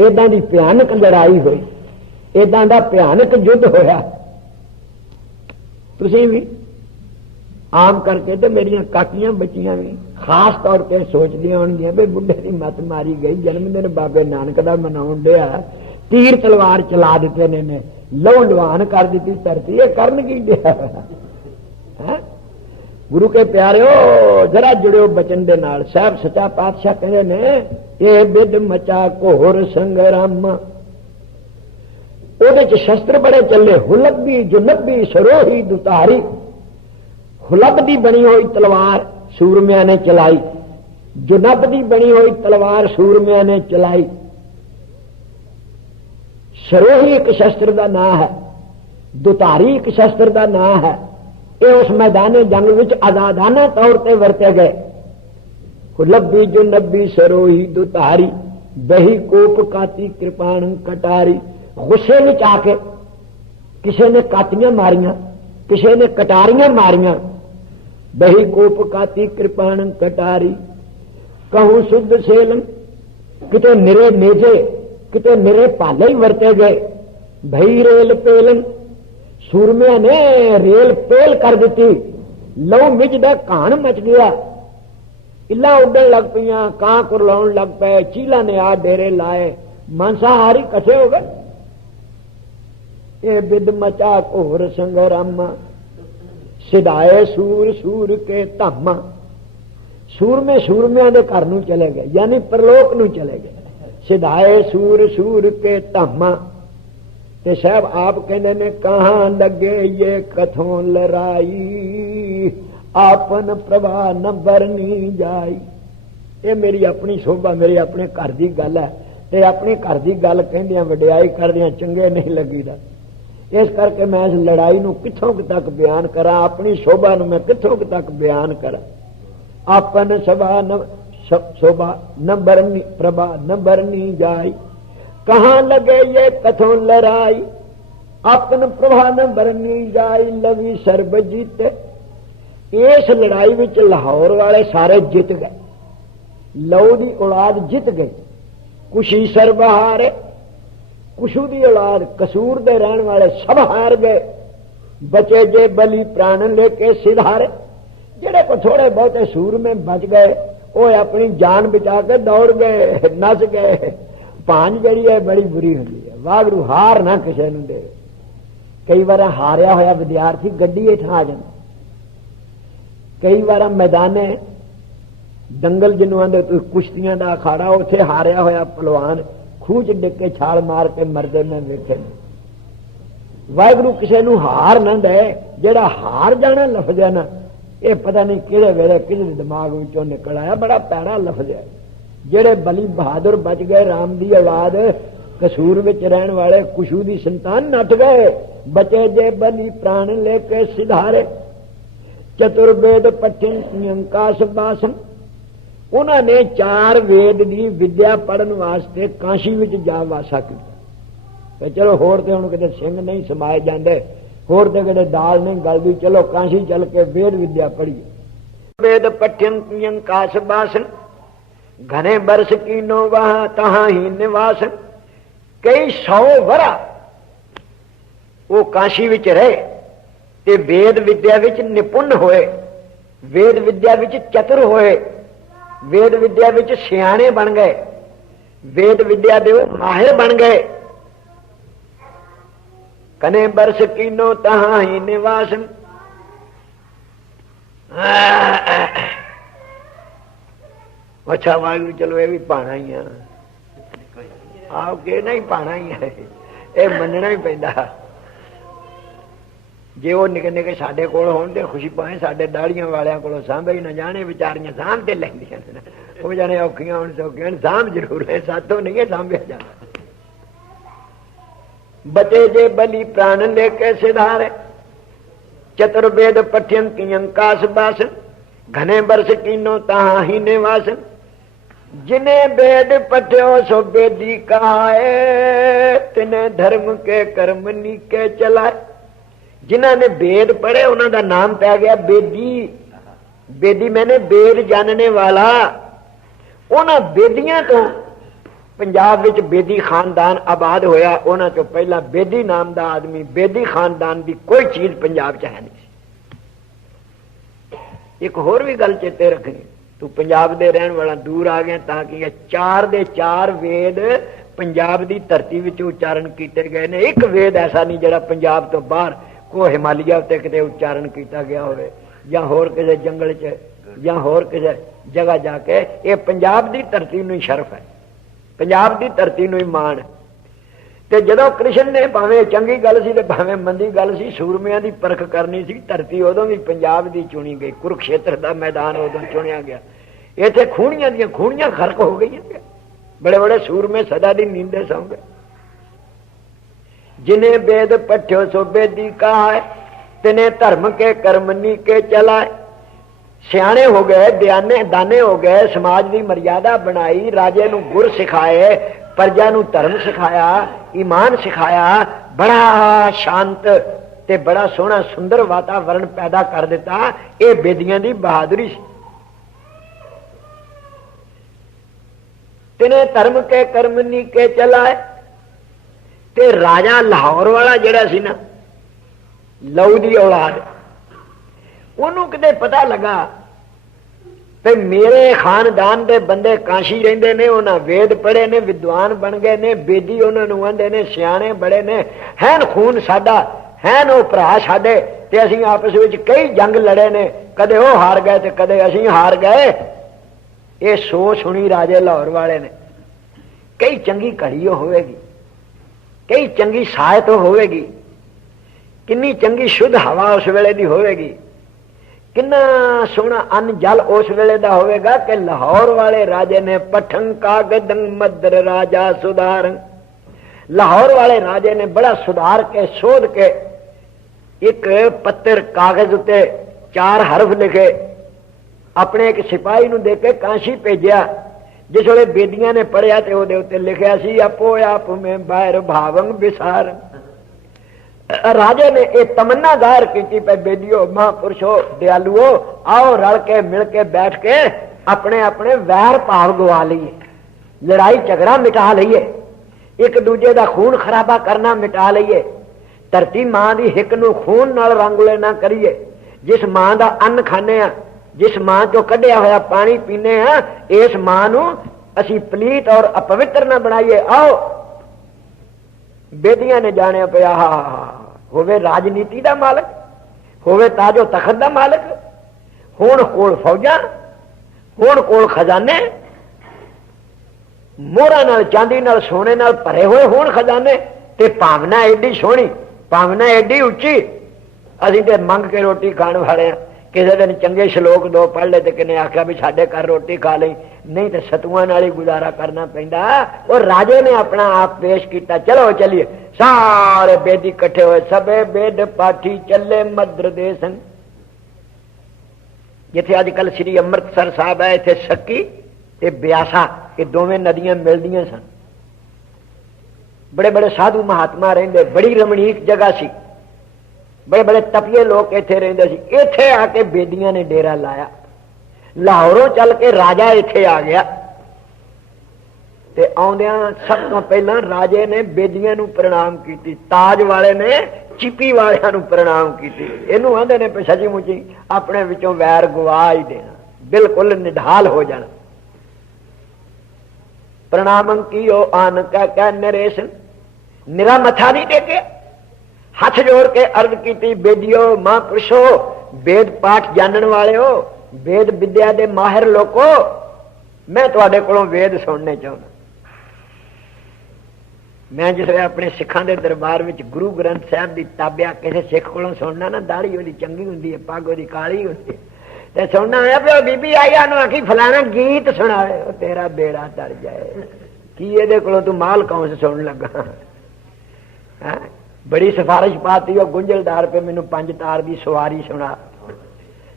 इदां दी भयानक लड़ाई हुई इदां दा भयानक युद्ध होया। तुसीं भी आम करके तो मेरिया काकियां बच्चियां भी खास तौर पर सोचदियां होणगियां भी बुढ़े की मत मारी गई जन्मदिन बाबे नानक दा मनाउण दिया तीर तलवार चला दिते ने लहू लुहान कर दी धरती। ये करन की दिया गुरु के प्यारिओ जरा जुड़ियो बचन दे नाल। साहब सच्चा पातशाह कहते ने ये बिद मचा घोर संग्राम। ओदे च शस्त्र बड़े चले हुलबी जुनबी सरोही दुतारी। हुलब दी बनी हुई तलवार सूरमिया ने चलाई जुनब दी बनी हुई तलवार सूरमिया ने चलाई। सरोही एक शस्त्र का नाम है दुतारी एक शस्त्र का नाम है। ये उस मैदान जंग विच आजादाना तौर पर वरते गए। हुलबी जुनबी सरोही दुतारी बही कोप काती कृपाण कटारी। गुस्से में आके किसी ने कातियां मारियां किसी ने कटारियां मारियां। बही कोप काती कृपाण कटारी कहूं शुद्ध सेलन किते निरे मेजे किते निरे पाले ही वरते गए। भई रेल पेलन सूरमिया ने रेल पेल कर दी। लहू मिच दा घाण मच गया। इला उड़न लग पईयां कां कुरलाउण लग पे चीला ने आ डेरे लाए मांसाहारी कसे हो गए। ये बिद मचा घोर संग्रामा सिधाए सूर सूर के धामा। सूरमे सूरमिया के घर नूं चले गए यानी परलोक नूं चले गए। सिधाए सूर सूर के धामा। ते साहब आप कहते ने कहां लगे ये कथों लड़ाई आपन प्रभा न बरनी जाई। ये मेरी अपनी शोभा मेरी अपने घर की गल है ते अपने घर की गल कहदियां वडियाई करदियां चंगे नहीं लगीदा। इस करके मैं इस लड़ाई नूं किथों तक बयान करा अपनी शोभा नूं मैं किथों तक बयान करा। आपन सभा न शोभा न बरनी प्रभा न बरनी जाई। कहां लगे ये कथों लड़ाई अपन प्रभा न बरनी जाई। लवी सर्ब जीते। इस लड़ाई विच लाहौर वाले सारे जित गए। लहू दी औलाद जित गई। कुशी सर्ब हारे कुशू दी औलाद कसूर दे रहन वाले सब हार गए। बचे जे बली प्राण लेके सिधारे। जेड़े को थोड़े बहुते सूर में बच गए वो अपनी जान बचा के दौड़ गए नस गए। भांज जड़ी है बड़ी बुरी होती है। वागरू हार ना किसी नूं दे। कई बार हारिया होया विद्यार्थी गड्डी हेठ आ जाए। कई बार मैदाने दंगल जिन्हों आंदे कुश्तियां दा अखाड़ा उत्थे हारिया होया पहलवान खूह च डिग के छाल मार के मरदे मैं वेखे। वाहिगुरू किसी नूं हार ना दे। जेड़ा हार जाना लफ्ज है ना ये पता नहीं किहड़े वेले किहदे दिमाग विचों निकल आया। बड़ा पैड़ा लफ्ज है। जेड़े बली बहादुर बच गए राम दी औलाद कसूर विच रहन वाले कुशू दी संतान नट गए। बचे जे बली प्राण लेके सिधारे। चतुर्वेद पठन नियंकाश बासन। उन्होंने 4 वेद की विद्या पढ़न वास्ते काशी विच जा वासा किया। चलो होर तो हुण किते सिंह नहीं समाए जाते होर तो किते दाल नहीं गलदी। चलो काशी चल के वेद विद्या पढ़िए। वेद पठन नियंकाश बासन घने बरस की नो वहां तहां ही निवासन। कई 100 वरा वो काशी विच रहे ते वेद विद्या विच निपुण होए। वेद विद्या विच चतुर होए। वेद विद्या विच सियाणे बन गए, वेद विद्या दे माहिर बन गए। कने बरस कीनो तहां ही निवासन। अच्छा वाहिगुरू चलो ये भी पाना ही है, आओ के नहीं पाना ही है, ये मनना ही पैंदा। जे वो निके निके साडे कोल होण ते खुशी पाए, साडे दाड़ियां वालियां कोलों सांभे ही न जाने, विचारियां साम ते लैंदियां ने, वो जाने औखियां होण सौखियां साम जरूर है, साथों नहीं है सांभया जांदा। बचे जे बलि प्राण लेके सिधारे, चतुर्वेद पठ्यन कियं कास बासन। घने बरस कीनो तहां ही निवासन। जिने वेद पठ्यो सो वेदी कहाए, तिने धर्म के कर्म नीके चलाए। जिन्होंने वेद पढ़े उन्हों का नाम पै गया बेदी। बेदी मैंने वेद जानने वाला। उन्होंने बेदियां तो पंजाब विच बेदी खानदान आबाद होया, उन्होंने चो पहला बेदी नाम का आदमी, बेदी खानदान की कोई चीज पंजाब च है नहीं। एक होर भी गल चेते रखनी, तू पंजाब दे रहन वाला दूर आ गया ताकि 4 दे 4 वेद पंजाब की धरती विच उच्चारण किए गए ने। एक वेद ऐसा नहीं जिहड़ा पंजाब तो बाहर को हिमालय उत्ते किते उच्चारण किया गया होवे, या होर किसी जंगल च या होर किसी जगह जाके। ये पंजाब की धरती नूं शर्फ है, पंजाब की धरती नूं मान है। ते जदों कृष्ण ने भावें चंगी गल सी ते भावें मंदी गल सी, सूरमियां दी परख करनी सी, धरती उदों भी पंजाब की चुनी गई। कुरुक्षेत्र का मैदान उदों चुनिया गया। इत्थे खूनियां दी खूनियां खर्क हो गई, बड़े बड़े सूरमे सदा दी नींदे सौ गए। जिन्हें वेद पठ्यो सो बेदी कहा है, तिने धर्म के कर्म नीके चलाए। सियाणे हो गए, दयाने दाने हो गए, समाज की मर्यादा बनाई, राजे नूं गुर सिखाए, प्रजा नूं धर्म सिखाया, ईमान सिखाया, बड़ा शांत ते बड़ा सोहना सुंदर वातावरण पैदा कर दिता। ये बेदियां दी बहादुरी सी। तिने धर्म के कर्म नीके चलाए। ते राजा लाहौर वाला जिहड़ा सी ना, लहू दी औलाद, उन्होंने किते पता लगा ते मेरे खानदान दे बंदे काशी रहिंदे ने, उन्हां वेद पढ़े ने, विद्वान बन गए ने, बेदी उन्होंने आंदे ने, सियाणे बड़े ने, हैन खून साडा, हैन वो भरा साडे, ते असीं आपस विच कई जंग लड़े ने, कदे वो हार गए ते कदे असीं हार गए। ये सो सुनी राजे लाहौर वाले ने। कई चंगी घड़ी होवेगी, कई चंगी सायत होवेगी, किन्नी चंगी शुद्ध हवा उस वेले दी होवेगी, किन्ना सोहना अन्न जल उस वेले दा होवेगा कि लाहौर वाले राजे ने पठन कागदंग मद्र राजा सुधारंग। लाहौर वाले राजे ने बड़ा सुधार के शोध के एक पत्तर कागज उत्ते 4 हरफ लिखे, अपने एक सिपाही नूं दे के काशी भेजिया। जिस वेले बेदियां ने पढ़िया ते ओहदे उत्ते लिखिया सी आपो आप में बाहर भावंग विसार। राजे ने एक तमन्ना जाहिर की, पे बेदियो महापुरुषो दयालुओ, आओ रल के मिल के बैठ के अपने अपने वैर भाव गवा लीए, लड़ाई झगड़ा मिटा लीए, एक दूजे का खून खराबा करना मिटा लीए, धरती मां की हिक नूं खून नाल रंगले ना करिए। जिस मां का अन्न खाने आ, जिस मां चो कढ़िया होया पानी पीने आ, इस मां नूं असीं पलीत और अपवित्र ना बनाइए। आओ बेदियां ने जाने पे होवे राजनीति का मालक, होवे ताजो तखत का मालक, हुण कोल फौजा, हुण कोल खजाने, मोहरा नाल चांदी नाल सोने नाल भरे हुए हुण खजाने, ते भावना एडी सोहनी, भावना एडी उच्ची। असीं ते मंग के रोटी खाण वाले आ। किसी दिन चंगे श्लोक 2 पढ़ ले, किने आख्या भी साडे घर रोटी खा ली, नहीं तो सतुआं नाल ही गुजारा करना पैंदा। और राजे ने अपना आप पेश किया। चलो चलिए, सारे बेदी इकट्ठे हुए, सबे बेद पाठी चले मद्र दे सन। जिथे अजकल श्री अमृतसर साहब है, इथे सक्की ते ब्यासा, ये दोवें नदियां मिलदियां सन। बड़े बड़े साधु महात्मा रहिंदे, बड़ी रमणीक जगह सी, बड़े बड़े तपिए लोग इत्थे रहिंदे सी। इत्थे आके बेदियां ने डेरा लाया। लाहौरों चल के राजा इत्थे आ गया ते आउंदियां सब तो पहला राजे ने बेदियां नूं प्रणाम कीती, ताज वाले ने चिपी वालियां नूं प्रणाम कीती। इहनूं आंदे ने सची मुची अपने विचों वैर गवा ही देना, बिल्कुल निढाल हो जाना। प्रणाम कियो आन कह नरेश, निरा मथा नहीं टेके, हाथ जोड़ के अर्ज की बेदियो महापुरुषो, वेद पाठ जानने वाले हो, वेद विद्या दे माहिर लोको, मैं तुहाडे कोलों वेद सुनने चाहना। मैं जिस अपने सिखां दे दरबार में गुरु ग्रंथ साहब की ताबिया किसी सिख को सुनना ना, दाढ़ी वो चंगी होंगी है, पग वो काली होंगी है, सुनना आया भी बीबी आई आखी फलाना गीत सुनावे, तेरा बेड़ा तर जाए कि ये को तू माल कौन से सुन लगा। है बड़ी सिफारिश पाती हो गुंजलदार पे, मैनू 5 तार की सवारी सुना।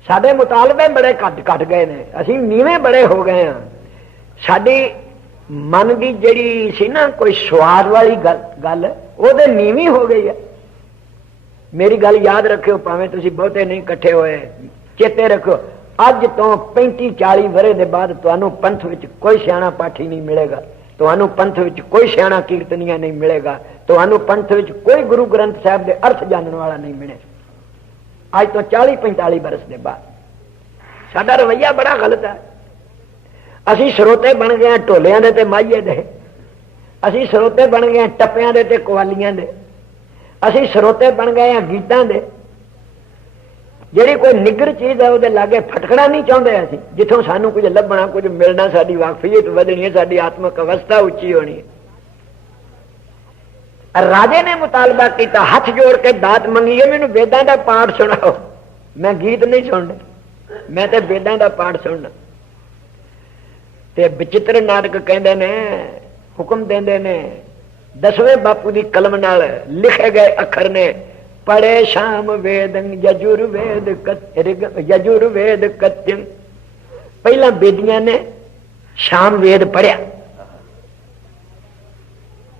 साडे मुतालबे बड़े घट गए ने, असीं नीवें बड़े हो गए हैं। साडी मन की जड़ी सी ना कोई स्वाद वाली गल वो तो नीवी हो गई है। मेरी गल याद रखियो, भावें तुसी बहुते नहीं इकट्ठे होए, चेते रखियो, अज तो 35-40 वरे दे बाद तुहानू पंथ विच कोई सियाणा पाठी नहीं मिलेगा, तुहानू पंथ विच कोई सियाणा कीर्तनिया नहीं मिलेगा, तुहानू पंथ विच कोई गुरु ग्रंथ साहब दे अर्थ जानने वाला नहीं मिले। अज तो 40-45 बरस के बाद साडा रवैया बड़ा गलत है। असी स्रोते बन गए ढोलिया दे ते माइये दे, असी स्रोते बन गए टप्पियां दे ते कवालियां दे, असी स्रोते बन गए गीतां दे। जिहड़ी कोई निगर चीज है वो लागे फटकना नहीं चाहते असी, जिथों सानू कुछ लभना कुछ मिलना, साडी वाकफियत वधनी है, साडी आत्मक अवस्था उच्ची होनी है। राजे ने मुतालबा किया, हाथ जोड़ के दात मंगी है, मैनू वेदां दा पाठ सुनाओ। मैं गीत नहीं सुनना, मैं तो वेदां दा पाठ सुनना। ते विचित्र नाटक कहते ने, हुक्म देंदे ने, 10वें बापू की कलम नाल लिखे गए अखर ने, पढ़े शाम वेदं यजुर्वेद यजुर्वेद कत्यं। पहला बेदियां ने शाम वेद पढ़िया,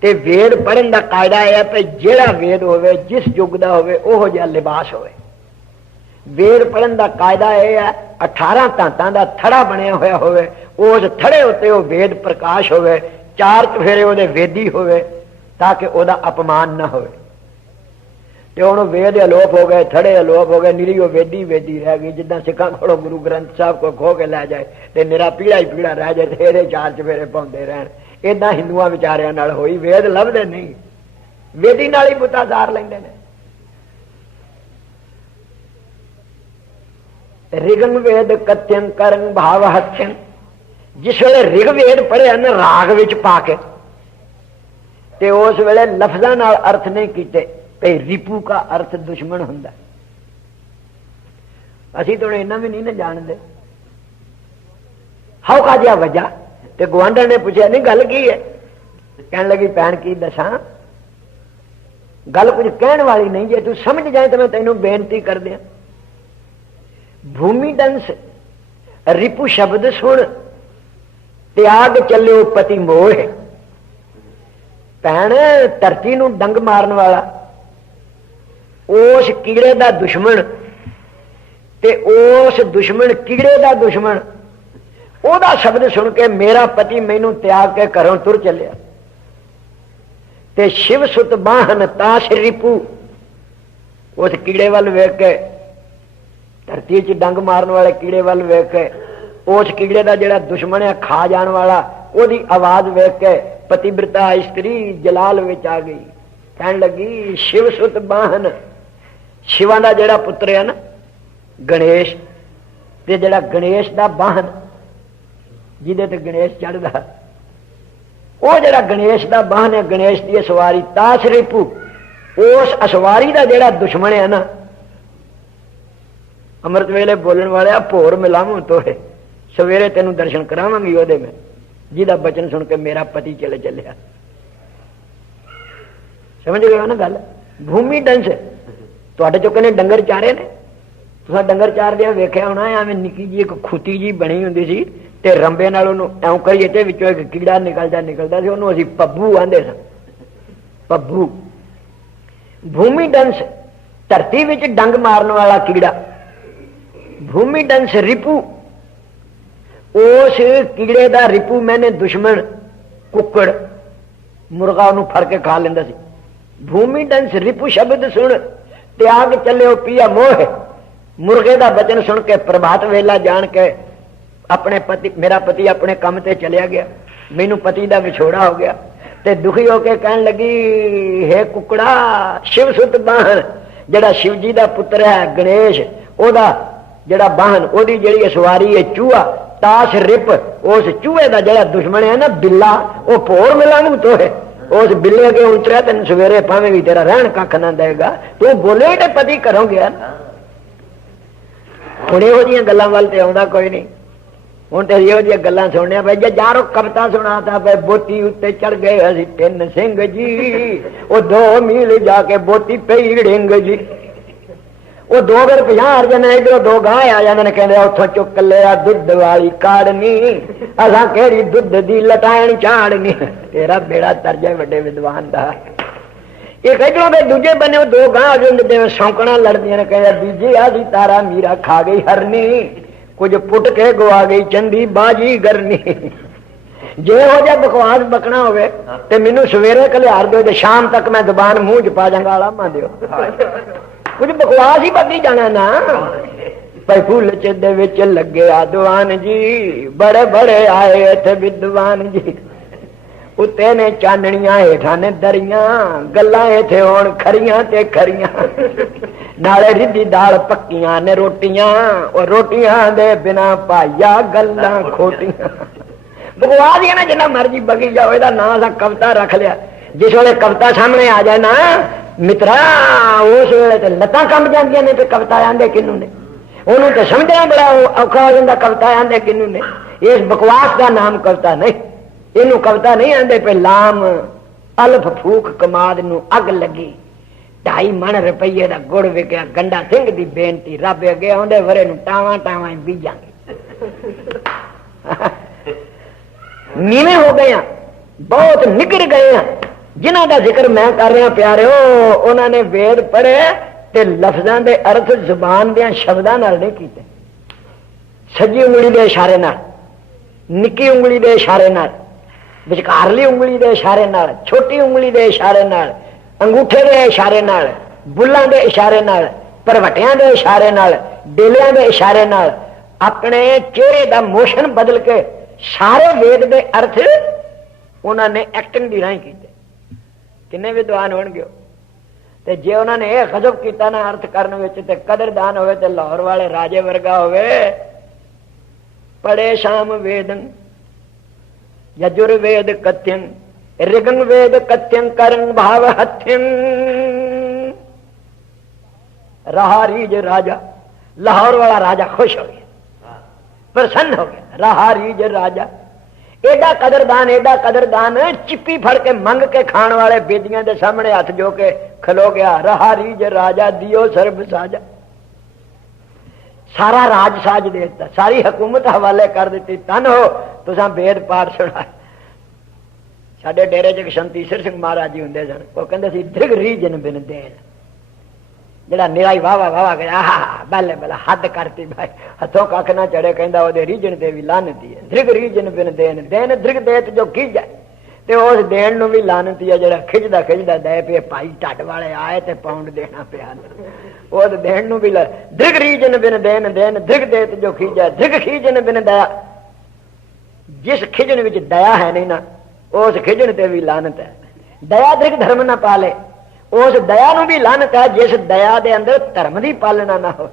ते वेद पढ़न का कायदा है कि जेड़ा वेद होवे, जिस युग का होवे, ओहो जिहा लिबास होवे। वेद पढ़न का कायदा यह है 18 धातां का थड़ा बनया होया होवे, उस थड़े उत्ते वो वेद प्रकाश होवे, 4 चफेरे उहदे वेदी होवे, ताकि उहदा अपमान न होवे। ते हुण वेद अलोप हो गए, थड़े अलोप हो गए, निरी वो वेदी वेदी रह गई। जिद्दां सिखां कोलों गुरु ग्रंथ साहब को खो के लै जाए ते निरा पीड़ा ही पीड़ा रह जाए, ते इहदे 4 चफेरे पाउंदे रहण। इदां हिंदुआं विचारियां नाल होई, वेद लभदे नहीं, वेदी नाल ही बुता सार लैंदे ने। ऋग्म वेद कथ्यं करं भाव हथ्यं। जिस वेले ऋग्वेद पढ़िया ना राग विच पा के, ते उस वेले लफ्जां नाल अर्थ नहीं कीते, ते रिपू का अर्थ दुश्मन हुंदा। असीं तो इन्ना भी नहीं ना जानते। हाउ का जिहा वजह ते गुआंढण ने पूछा, नहीं गल की है? कहने लगी, भैन की दसां, गल कुछ कहण वाली नहीं, जे तू समझ जाए तो मैं तैनूं बेनती कर दियां। भूमि दंस रिपु शब्द सुन, त्याग चलियो पति मोह। भैन धरती नूं डंग मारन वाला, उस कीड़े दा दुश्मन, ते उस दुश्मन कीड़े दा दुश्मन, ओदा शब्द सुन के मेरा पति मैनू त्याग के घरों तुर चलिया। ते शिव सुत बाहन ताश रिपू, उस कीड़े वाल वेख के, धरती च डंग मारन वाले कीड़े वाल वेख के, उस कीड़े का जिहड़ा दुश्मन है खा जाने वाला, ओदी आवाज वेख के पतिव्रता स्त्री जलाल विच आ गई। कहन लगी, शिव सुत बाहन, शिवा का जिहड़ा पुत्र है ना गणेश, ते जिहड़ा गणेश का बाहन, जिहदे ते गणेश चढ़दा, वो जिहड़ा गणेश का बाहन है, गणेश की सवारी ताश रिपू, उस असवारी का जिहड़ा दुश्मन है ना, अमृत वेले बोलने वाले भोर मिलावो तो है, सवेरे तेन दर्शन करावांगी ओदे में, जिहदा वचन सुन के मेरा पति चले चलिया। समझ गए ना गल? भूमि डंस तुहाडे चो कहने डंगर चारे ने, तुसां डंगर चारदियां वेखिया होना, एवें निक्की जी एक खूती जी बनी हुंदी सी, ते रंबे नाल ओनूं ऐं करिए ते विचों एक कीड़ा निकलदा सी, ओनूं असीं पब्बू आंदे सन। पब्बू भूमि डंस, धरती विच डंग मारन वाला कीड़ा। भूमि डंस रिपू, उस कीड़े का रिपू मैंने दुश्मन कुकड़ मुर्गा उन्होंने फड़ के खा लेंदा सी। भूमि डंस रिपू शब्द सुन, त्याग चले पिया मोह। मुर्गे का वचन सुन के प्रभात वेला जान के अपने पति, मेरा पति अपने काम ते चलिया गया। मैनू पति का विछोड़ा हो गया। ते दुखी होके कहन लगी, हे कुकड़ा शिव सुत बाहन, जड़ा शिव जी का पुत्र है गणेश, ओदा जड़ा बाहन, ओदी जड़ी सवारी है चूहा, ताश रिप, उस चूहे का जड़ा दुश्मन है ना बिल्ला, वो भोर मिलांगू तो है, उस बिल्ले के उतरिया तेन सवेरे भावे भी तेरा रहन कख ना देगा, तू बोले तो पति घरों गया ना। हुण इहो जिहियां गल्लां वल ते आउंदा कोई नहीं। हुण ते इहो जिहियां गल्लां सुणनियां पई। जे यारो कविता सुणाता पे, बोती उत्ते चढ़ गए असी तिन सिंह जी, वो 2 मील जाके बोती पई ढिंग जी। वो 2 फिर 50 अर्जन इधरों 2 गां आ जाते हैं, कहते उथों चुक लिया दुध वाली काड़नी, असा केड़ी दुध दी लटायन चाड़नी। तेरा बेड़ा तरजा बड़े विद्वान का। एक इधरों के दूजे बने 2 गां जिवें सौंकना लड़दियां ने, कहते बीजे आदि तारा मीरा खा गई हरनी, कुछ पुट के गवा गई चंदी बाजी गरनी। जे हो जाए बकवास बकना होवे ते मैनू सवेरे कलियार दो, शाम तक मैं जबान मुंह च पा जांगा, आलामा दिओ। कुछ बकवास ही बदली जाना ना। भाई फूल दे विच लगे आदवान जी, बड़े बड़े आए इत्थे विद्वान जी, उत्ते ने चाननियां हेठा ने दरियां, गल्लां इत्थे होण खरियां ते खरियां, नाले रिद्धी दाल पक्कियां ने रोटियां, और रोटियां दे बिना भाईया गल्लां खोटियां। बकवास ही है ना, जिन्ना मर्जी बगी जाओ, इहदा नाम असां कविता रख लिया। जिस वेले कविता सामने आ जाए ना मित्रा, उस वेले ते लत्तां कंब जांदियां ने, ते कविता आंदे किनू ने, उन्होंने तो समझना बड़ा औखा हो जाता, कविता आंदे किनू ने। इस बकवास का नाम कविता नहीं, इनू कविता नहीं आंदे पे। लाम अल्फ फूक कमाद नू अग लगी, 2.5 मन रुपये का गुड़ विकिया, गंडा सिंह की बेनती, रब अगे आउंदे वरे नू टावां टावां बीजांगे। नीवे हो गए, बहुत निगर गए। जिन्हों का जिक्र मैं कर रहा प्यारे, उन्होंने वेद पढ़े ते लफ्जां दे अर्थ जुबान दे शब्दां नाल नहीं कीते। सज्जी उंगली दे इशारे नाल, निक्की उंगली दे इशारे नाल, विचकारली उंगली दे इशारे नाल, छोटी उंगली दे इशारे नाल, अंगूठे दे इशारे नाल, बुल्लां दे इशारे नाल, परवटियां दे इशारे नाल, डेलियां दे इशारे नाल, अपने चेहरे का मोशन बदल के सारे वेद दे अर्थ उन्होंने एक्टिंग दी राही कीते। किन्ने विद्वान होणगे। ते जे उन्होंने यह गजब किया ना अर्थ करने विच, ते कदरदान होवे ते लाहौर वाले राजे वर्गा होवे। पढ़े शाम वेदन यजुर्वेद कथ्यं, ऋगं वेद कथ्यं करं भाव हथ्यं। रहारीज राजा, लाहौर वाला राजा खुश हो गया, प्रसन्न हो गया। रहारीज राजा एडा कदरदान, चिप्पी फड़ के मंग के खाण वाले बेदियां दे सामने हथ जो के खलो गया। रहारीज राजा दियो सर्ब साजा, सारा राज साज दे दिता, सारी हुकूमत हवाले कर दी। तन हो तुसां वेद पाठ सुना। साडे डेरे च संत ईसर सिंह महाराज जी हुंदे सन, वो कहंदे सी दृग रीजन बिन देन, जड़ा निराई वावा वावा गया बल्ले बल्ले हद करती भाई, हथों कख ना चढ़े, कहंदा ओदे रीजन ते भी लानती है। दृग रीजन बिन देन, देन दृग देत जो खिज है, ते उस देन नूं भी लानती है। जड़ा खिजदा खिजदा दे पे भाई ढड वाले आए ते पाउंड देना पिया, उस देन नूं भी दृग रीजन बिन देन, देन दृग देत जो खिज है। दृग खीजन बिन दया, जिस खिजन विच दया है नहीं ना, उस खिजन ते भी लानत है। दया दृग धर्म ना पाले, उस दया नूं भी लानत है जिस दया दे अंदर धर्म की पालना ना हो।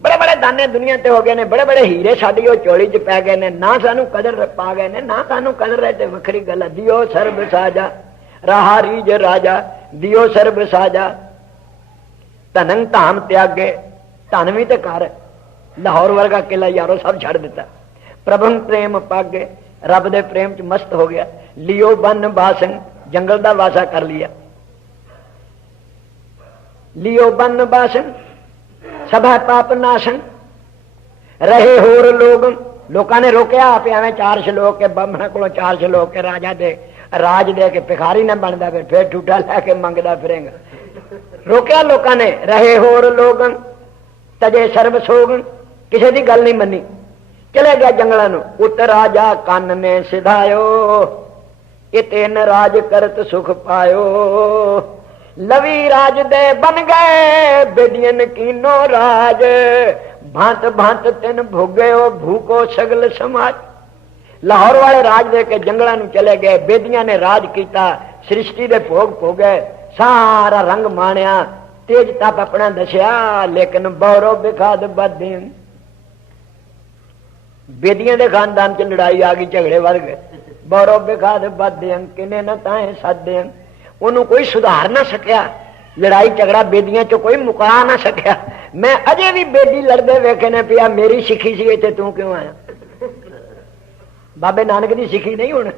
बड़े बड़े दाने दुनिया ते हो गए ने, बड़े बड़े हीरे साडी ओ चोली च पै गए ने, ना सानू कदर पा गए ने, ना सानू कदर रहे ते वखरी गल है। दियो सर्ब साजा, रहा रीज राजा, दियो सर्ब साजा। धनंग धाम त्यागे, धन भी ते कर, लाहौर वर्गा किला यारो सब छड़ दिता। प्रभु प्रेम पागे, रब दे प्रेम च मस्त हो गया। लियो बन बासन, जंगल दा वासा कर लिया। लियो बन बासन, सभा पाप नाशन, रहे होर लोग। लोगों ने रोकया, आप एवं 4 श्लोक के ब्राह्मण को 4 श्लोक के राजा दे राज दे के भिखारी न बनता, फिर ठूठा लैके मंगता फिरेगा। रोकया लोगों ने, रहे होर लोग तजे सर्व सोग, किसी की गल नहीं मनी, चले गया जंगलों। उत राजा कन ने सिधायो, इतेन राज करत सुख पायो। लवी राज दे बन गए, बेदियन कीनो राज, भांत भांत तिन भोगे भूको सगल समाज। लाहौर वाले राज दे के जंगलों में चले गए, बेदियां ने राज किया, सृष्टि दे भोग भोगे, सारा रंग माणिया, तेज तप अपना दसिया, लेकिन बौरो बिखाद बदीन बेदियां दे खानदान च लड़ाई आ गई, झगड़े बढ़ गए। बौरो बिखाद बदीन किने न ताए सादेन, उन्होंने कोई सुधार ना सकिया, लड़ाई झगड़ा बेदियां चो कोई मुका ना सकिया। मैं अजे भी बेदी लड़ते वेखे ने पिया, मेरी सिखी सी इत्थे तू क्यों आया? बाबे नानक की सिखी नहीं, हुण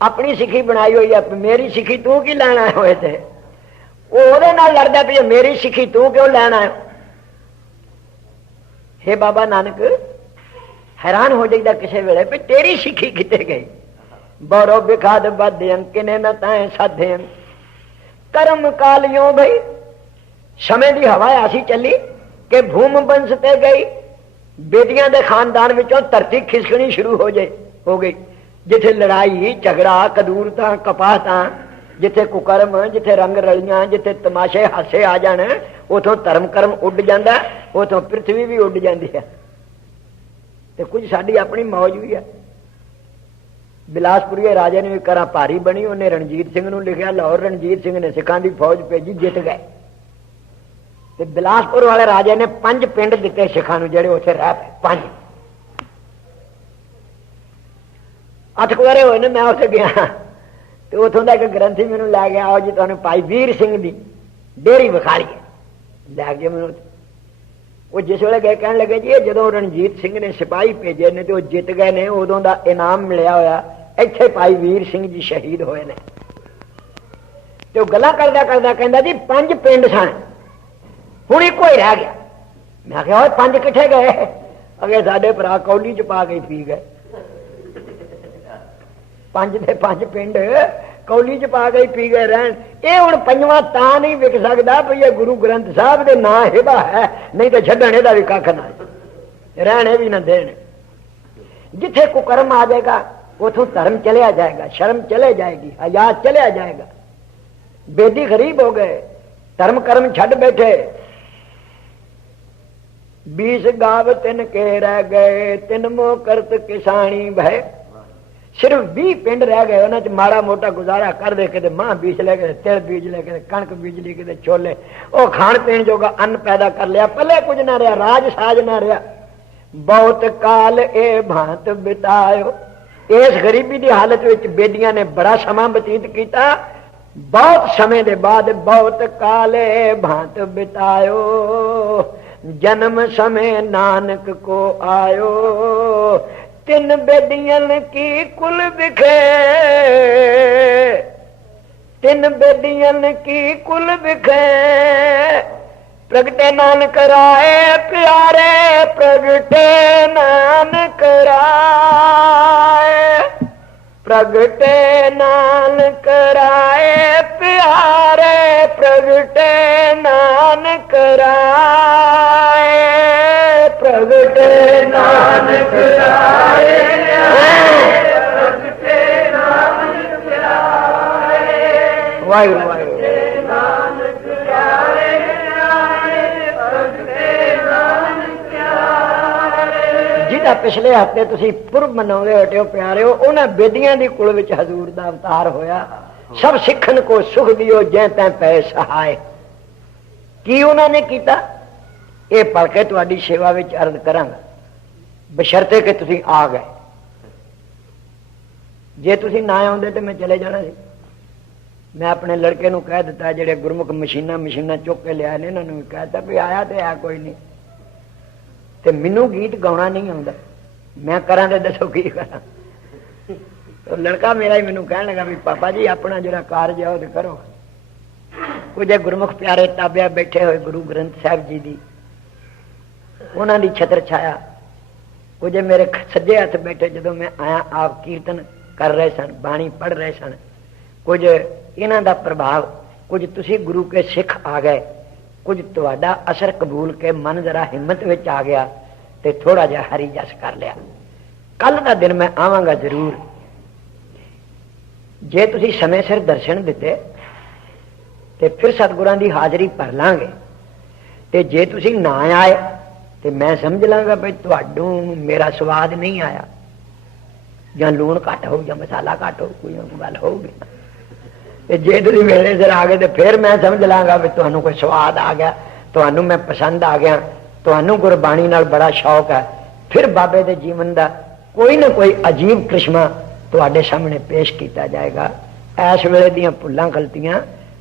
अपनी सिखी बनाई हुई है, मेरी सिखी तू की लैन आए हुए थे? ओहदे नाल लड़दा पिया, मेरी सिखी तू क्यों लैन आयो? हे बाबा नानक, हैरान हो जाइदा किसी वेले भी तेरी सिखी किते गई? बौरो बिखाद बदन किने न ताए साधेन, कर्म कालियों भाई समय की हवा ऐसी चली कि भूम बंसते गई, बेटियां दे खानदान विचों धरती खिसकनी शुरू हो गई। जिथे लड़ाई झगड़ा कदूरता कपाहता, जिथे कुकर्म, जिथे रंग रलियां, जिथे तमाशे हासे आ जाने, उथों धर्म कर्म उड जाता, उथों पृथ्वी भी उड जाती है। तो कुछ साड़ी अपनी मौज भी है। बिलासपुरी राजे ने भी करा भारी बनी, उन्हें रणजीत सिंह नूं लिखिया, लाहौर रणजीत सिंह ने सिखां की फौज भेजी, जित गए। ते बिलासपुर वाले राजे ने 5 पिंड दिते सिखां नूं, जिहड़े उत्थे रह पे 5 8 कुआरे होए ने। मैं उत्थे गया तो उथों दा एक ग्रंथी मैनूं लै गया, आओ जी तुहानूं भाई वीर सिंह दी डेरी विखा लईए। लै गए मैनूं, वो जिस वेले गए कहण लगे जी जदों रणजीत सिंह ने सिपाही भेजे ने तो जित गए ने, उदों दा इनाम मिलिया होया, इत्थे भाई वीर सिंह जी शहीद होए ने। तो गल्लां करदा करदा कहंदा जी 5 पिंड सन, हुण इक्को ही रह गया। मैं आखिया ओए 5 किथे गए? अगे साडे भरा कौली च पा के पी गए। 5 दे 5 पिंड कौली च पा के पी गए रहन। ये हुण 5वां तां नहीं विक सकदा भी ये गुरु ग्रंथ साहब दे नां हिबा है, नहीं तो छड्डण इहदा भी कख ना, रहने भी ना देण। जिथे कुकर्म आ जाएगा उथों धर्म चलिया जाएगा, शर्म चले जाएगी, हया चलिया जाएगा। बेदी गरीब हो गए, धर्म कर्म छड्ड बैठे। 20 गाव तिन के रह गए, तिन मोह करत किसानी भय। सिर्फ 20 पिंड रह गए, उन्हें माड़ा मोटा गुजारा कर दे, किते मां बीज ले, किते तिल बीज ले, किते कणक बीज ली, किते छोले, वो खाण पीण जोगा अन्न पैदा कर लिया, पले कुछ ना रहा, राज साज ना रहा। बहुत काल ए भांत बितायो, इस गरीबी की हालत विच बेदियां ने बड़ा समा बतीत किया। बहुत समय के बाद बहुत काल ए भांत बितायो, जन्म समय नानक को आयो। तिन बेदियन की कुल बिखे, तिन बेदियन की कुल बिखे, प्रगटे नानक राय प्यारे, प्रगटे नानक राय, प्रगटे नानक राय प्यारे, प्रगटे नानक राय, प्रगटे नानक राय, प्रगटे नानक राय, वाहिगुरू वाहिगुरू। जिहदा पिछले हफ्ते तुसीं पुरब मनाउंदे हटे हो प्यारे हो, उन्हां बेदियां दी कुल विच हजूर दा अवतार होया। सब सिखन को सुख दियो, जै तैं पै सहाय। की उन्होंने कीता? ये पढ़ के तुहाडी सेवा विच अर्ज करांगा, बशर्ते कि तुसीं आ गए। जे तुसीं ना आउंदे तो मैं चले जाना सी। मैं अपने लड़के नूं कह दिता, जिहड़े गुरमुख मशीनां चुक के लिया ने, इन्हां नूं कहता भी आया तो है कोई नहीं, ते मैनू गीत गाउणा नहीं आउंदा, मैं करां ते दसो की करां। तो लड़का मेरा ही मैनू कहण लगा भी पापा जी अपना जिहड़ा कारज है वो करो। कुछ गुरमुख प्यारे ताबिया बैठे हुए गुरु ग्रंथ साहिब जी दी, उन्हां दी छत्र छाया, कुछ मेरे सज्जे हथ बैठे जदों मैं आया आप कीर्तन कर रहे सन, बाणी पढ़ रहे सन, कुछ इन्हां दा प्रभाव, कुछ तुसी गुरु के सिख आ गए, कुछ तुहाडा असर कबूल के मन जरा हिम्मत विच आ गया ते थोड़ा जिहा हरी जस कर लिया। कल का दिन मैं आवांगा जरूर, जे तुसी समय सिर दर्शन दिते ते फिर सतगुरां दी हाजरी भर लांगे, ते जे तुसी ना आए तो मैं समझ लांगा भाई तुहाडू मेरा स्वाद नहीं आया। ਜਾਂ ਲੂਣ ਘੱਟ ਹੋਊ ਜਾਂ ਮਸਾਲਾ ਘੱਟ ਹੋਊ, ਕੋਈ ਨਾ ਕੋਈ ਗੱਲ ਹੋਊਗੀ। ਤੇ ਜੇ ਤੁਸੀਂ ਵੇਲੇ ਸਿਰ ਆ ਗਏ ਤੇ ਫਿਰ ਮੈਂ ਸਮਝ ਲਾਂਗਾ ਵੀ ਤੁਹਾਨੂੰ ਕੋਈ ਸਵਾਦ ਆ ਗਿਆ, ਤੁਹਾਨੂੰ ਮੈਂ ਪਸੰਦ ਆ ਗਿਆ, ਤੁਹਾਨੂੰ ਗੁਰਬਾਣੀ ਨਾਲ ਬੜਾ ਸ਼ੌਕ ਹੈ। ਫਿਰ ਬਾਬੇ ਦੇ ਜੀਵਨ ਦਾ ਕੋਈ ਨਾ ਕੋਈ ਅਜੀਬ ਕ੍ਰਿਸ਼ਮਾ ਤੁਹਾਡੇ ਸਾਹਮਣੇ ਪੇਸ਼ ਕੀਤਾ ਜਾਏਗਾ। ਇਸ ਵੇਲੇ ਦੀਆਂ ਭੁੱਲਾਂ ਗਲਤੀਆਂ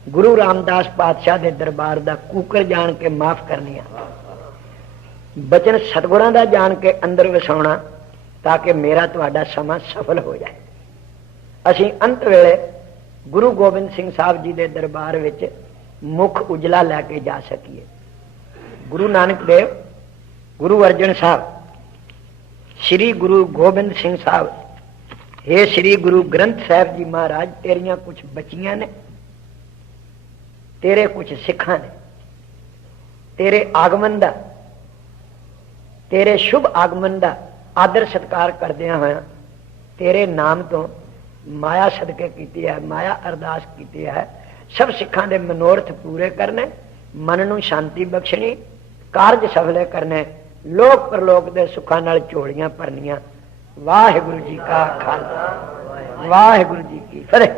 ਗੁਰੂ ਰਾਮਦਾਸ ਪਾਤਸ਼ਾਹ ਦੇ ਦਰਬਾਰ ਦਾ ਕੂਕਰ ਜਾਣ ਕੇ ਮਾਫ ਕਰਨੀਆਂ, ਬਚਨ ਸਤਿਗੁਰਾਂ ਦਾ ਜਾਣ ਕੇ ਅੰਦਰ ਵਸਾਉਣਾ, ਤਾਂ ਕਿ ਮੇਰਾ ਤੁਹਾਡਾ ਸਮਾਂ ਸਫਲ ਹੋ ਜਾਏ। ਅਸੀਂ ਅੰਤ ਵੇਲੇ ਗੁਰੂ ਗੋਬਿੰਦ ਸਿੰਘ ਸਾਹਿਬ ਜੀ ਦੇ ਦਰਬਾਰ ਵਿੱਚ ਮੁੱਖ ਉਜਲਾ ਲੈ ਕੇ ਜਾ ਸਕੀਏ। ਗੁਰੂ ਨਾਨਕ ਦੇਵ, ਗੁਰੂ ਅਰਜਨ ਸਾਹਿਬ, ਸ੍ਰੀ ਗੁਰੂ ਗੋਬਿੰਦ ਸਿੰਘ ਸਾਹਿਬ, हे ਸ੍ਰੀ ਗੁਰੂ ਗ੍ਰੰਥ ਸਾਹਿਬ ਜੀ ਮਹਾਰਾਜ, ਤੇਰੀਆਂ ਕੁਝ ਬੱਚੀਆਂ ਨੇ, ਤੇਰੇ ਕੁਝ ਸਿੱਖਾਂ ਨੇ, ਤੇਰੇ ਆਗਮਨ ਦਾ, ਤੇਰੇ ਸ਼ੁਭ ਆਗਮਨ ਦਾ ਆਦਰ ਸਤਕਾਰ ਕਰਦਿਆਂ ਹੋਇਆ ਤੇਰੇ ਨਾਮ ਤੋਂ ਮਾਇਆ ਸਦਕੇ ਕੀਤੀ ਹੈ, ਮਾਇਆ ਅਰਦਾਸ ਕੀਤੀ ਹੈ। ਸਭ ਸਿੱਖਾਂ ਦੇ ਮਨੋਰਥ ਪੂਰੇ ਕਰਨੇ, ਮਨ ਨੂੰ ਸ਼ਾਂਤੀ ਬਖਸ਼ਣੀ, ਕਾਰਜ ਸਫਲੇ ਕਰਨੇ, ਲੋਕ ਪਰਲੋਕ ਦੇ ਸੁੱਖਾਂ ਨਾਲ ਝੋਲੀਆਂ ਭਰਨੀਆਂ। ਵਾਹਿਗੁਰੂ ਜੀ ਕਾ ਖਾਲਸਾ, ਵਾਹਿਗੁਰੂ ਜੀ ਕੀ ਫਤਿਹ।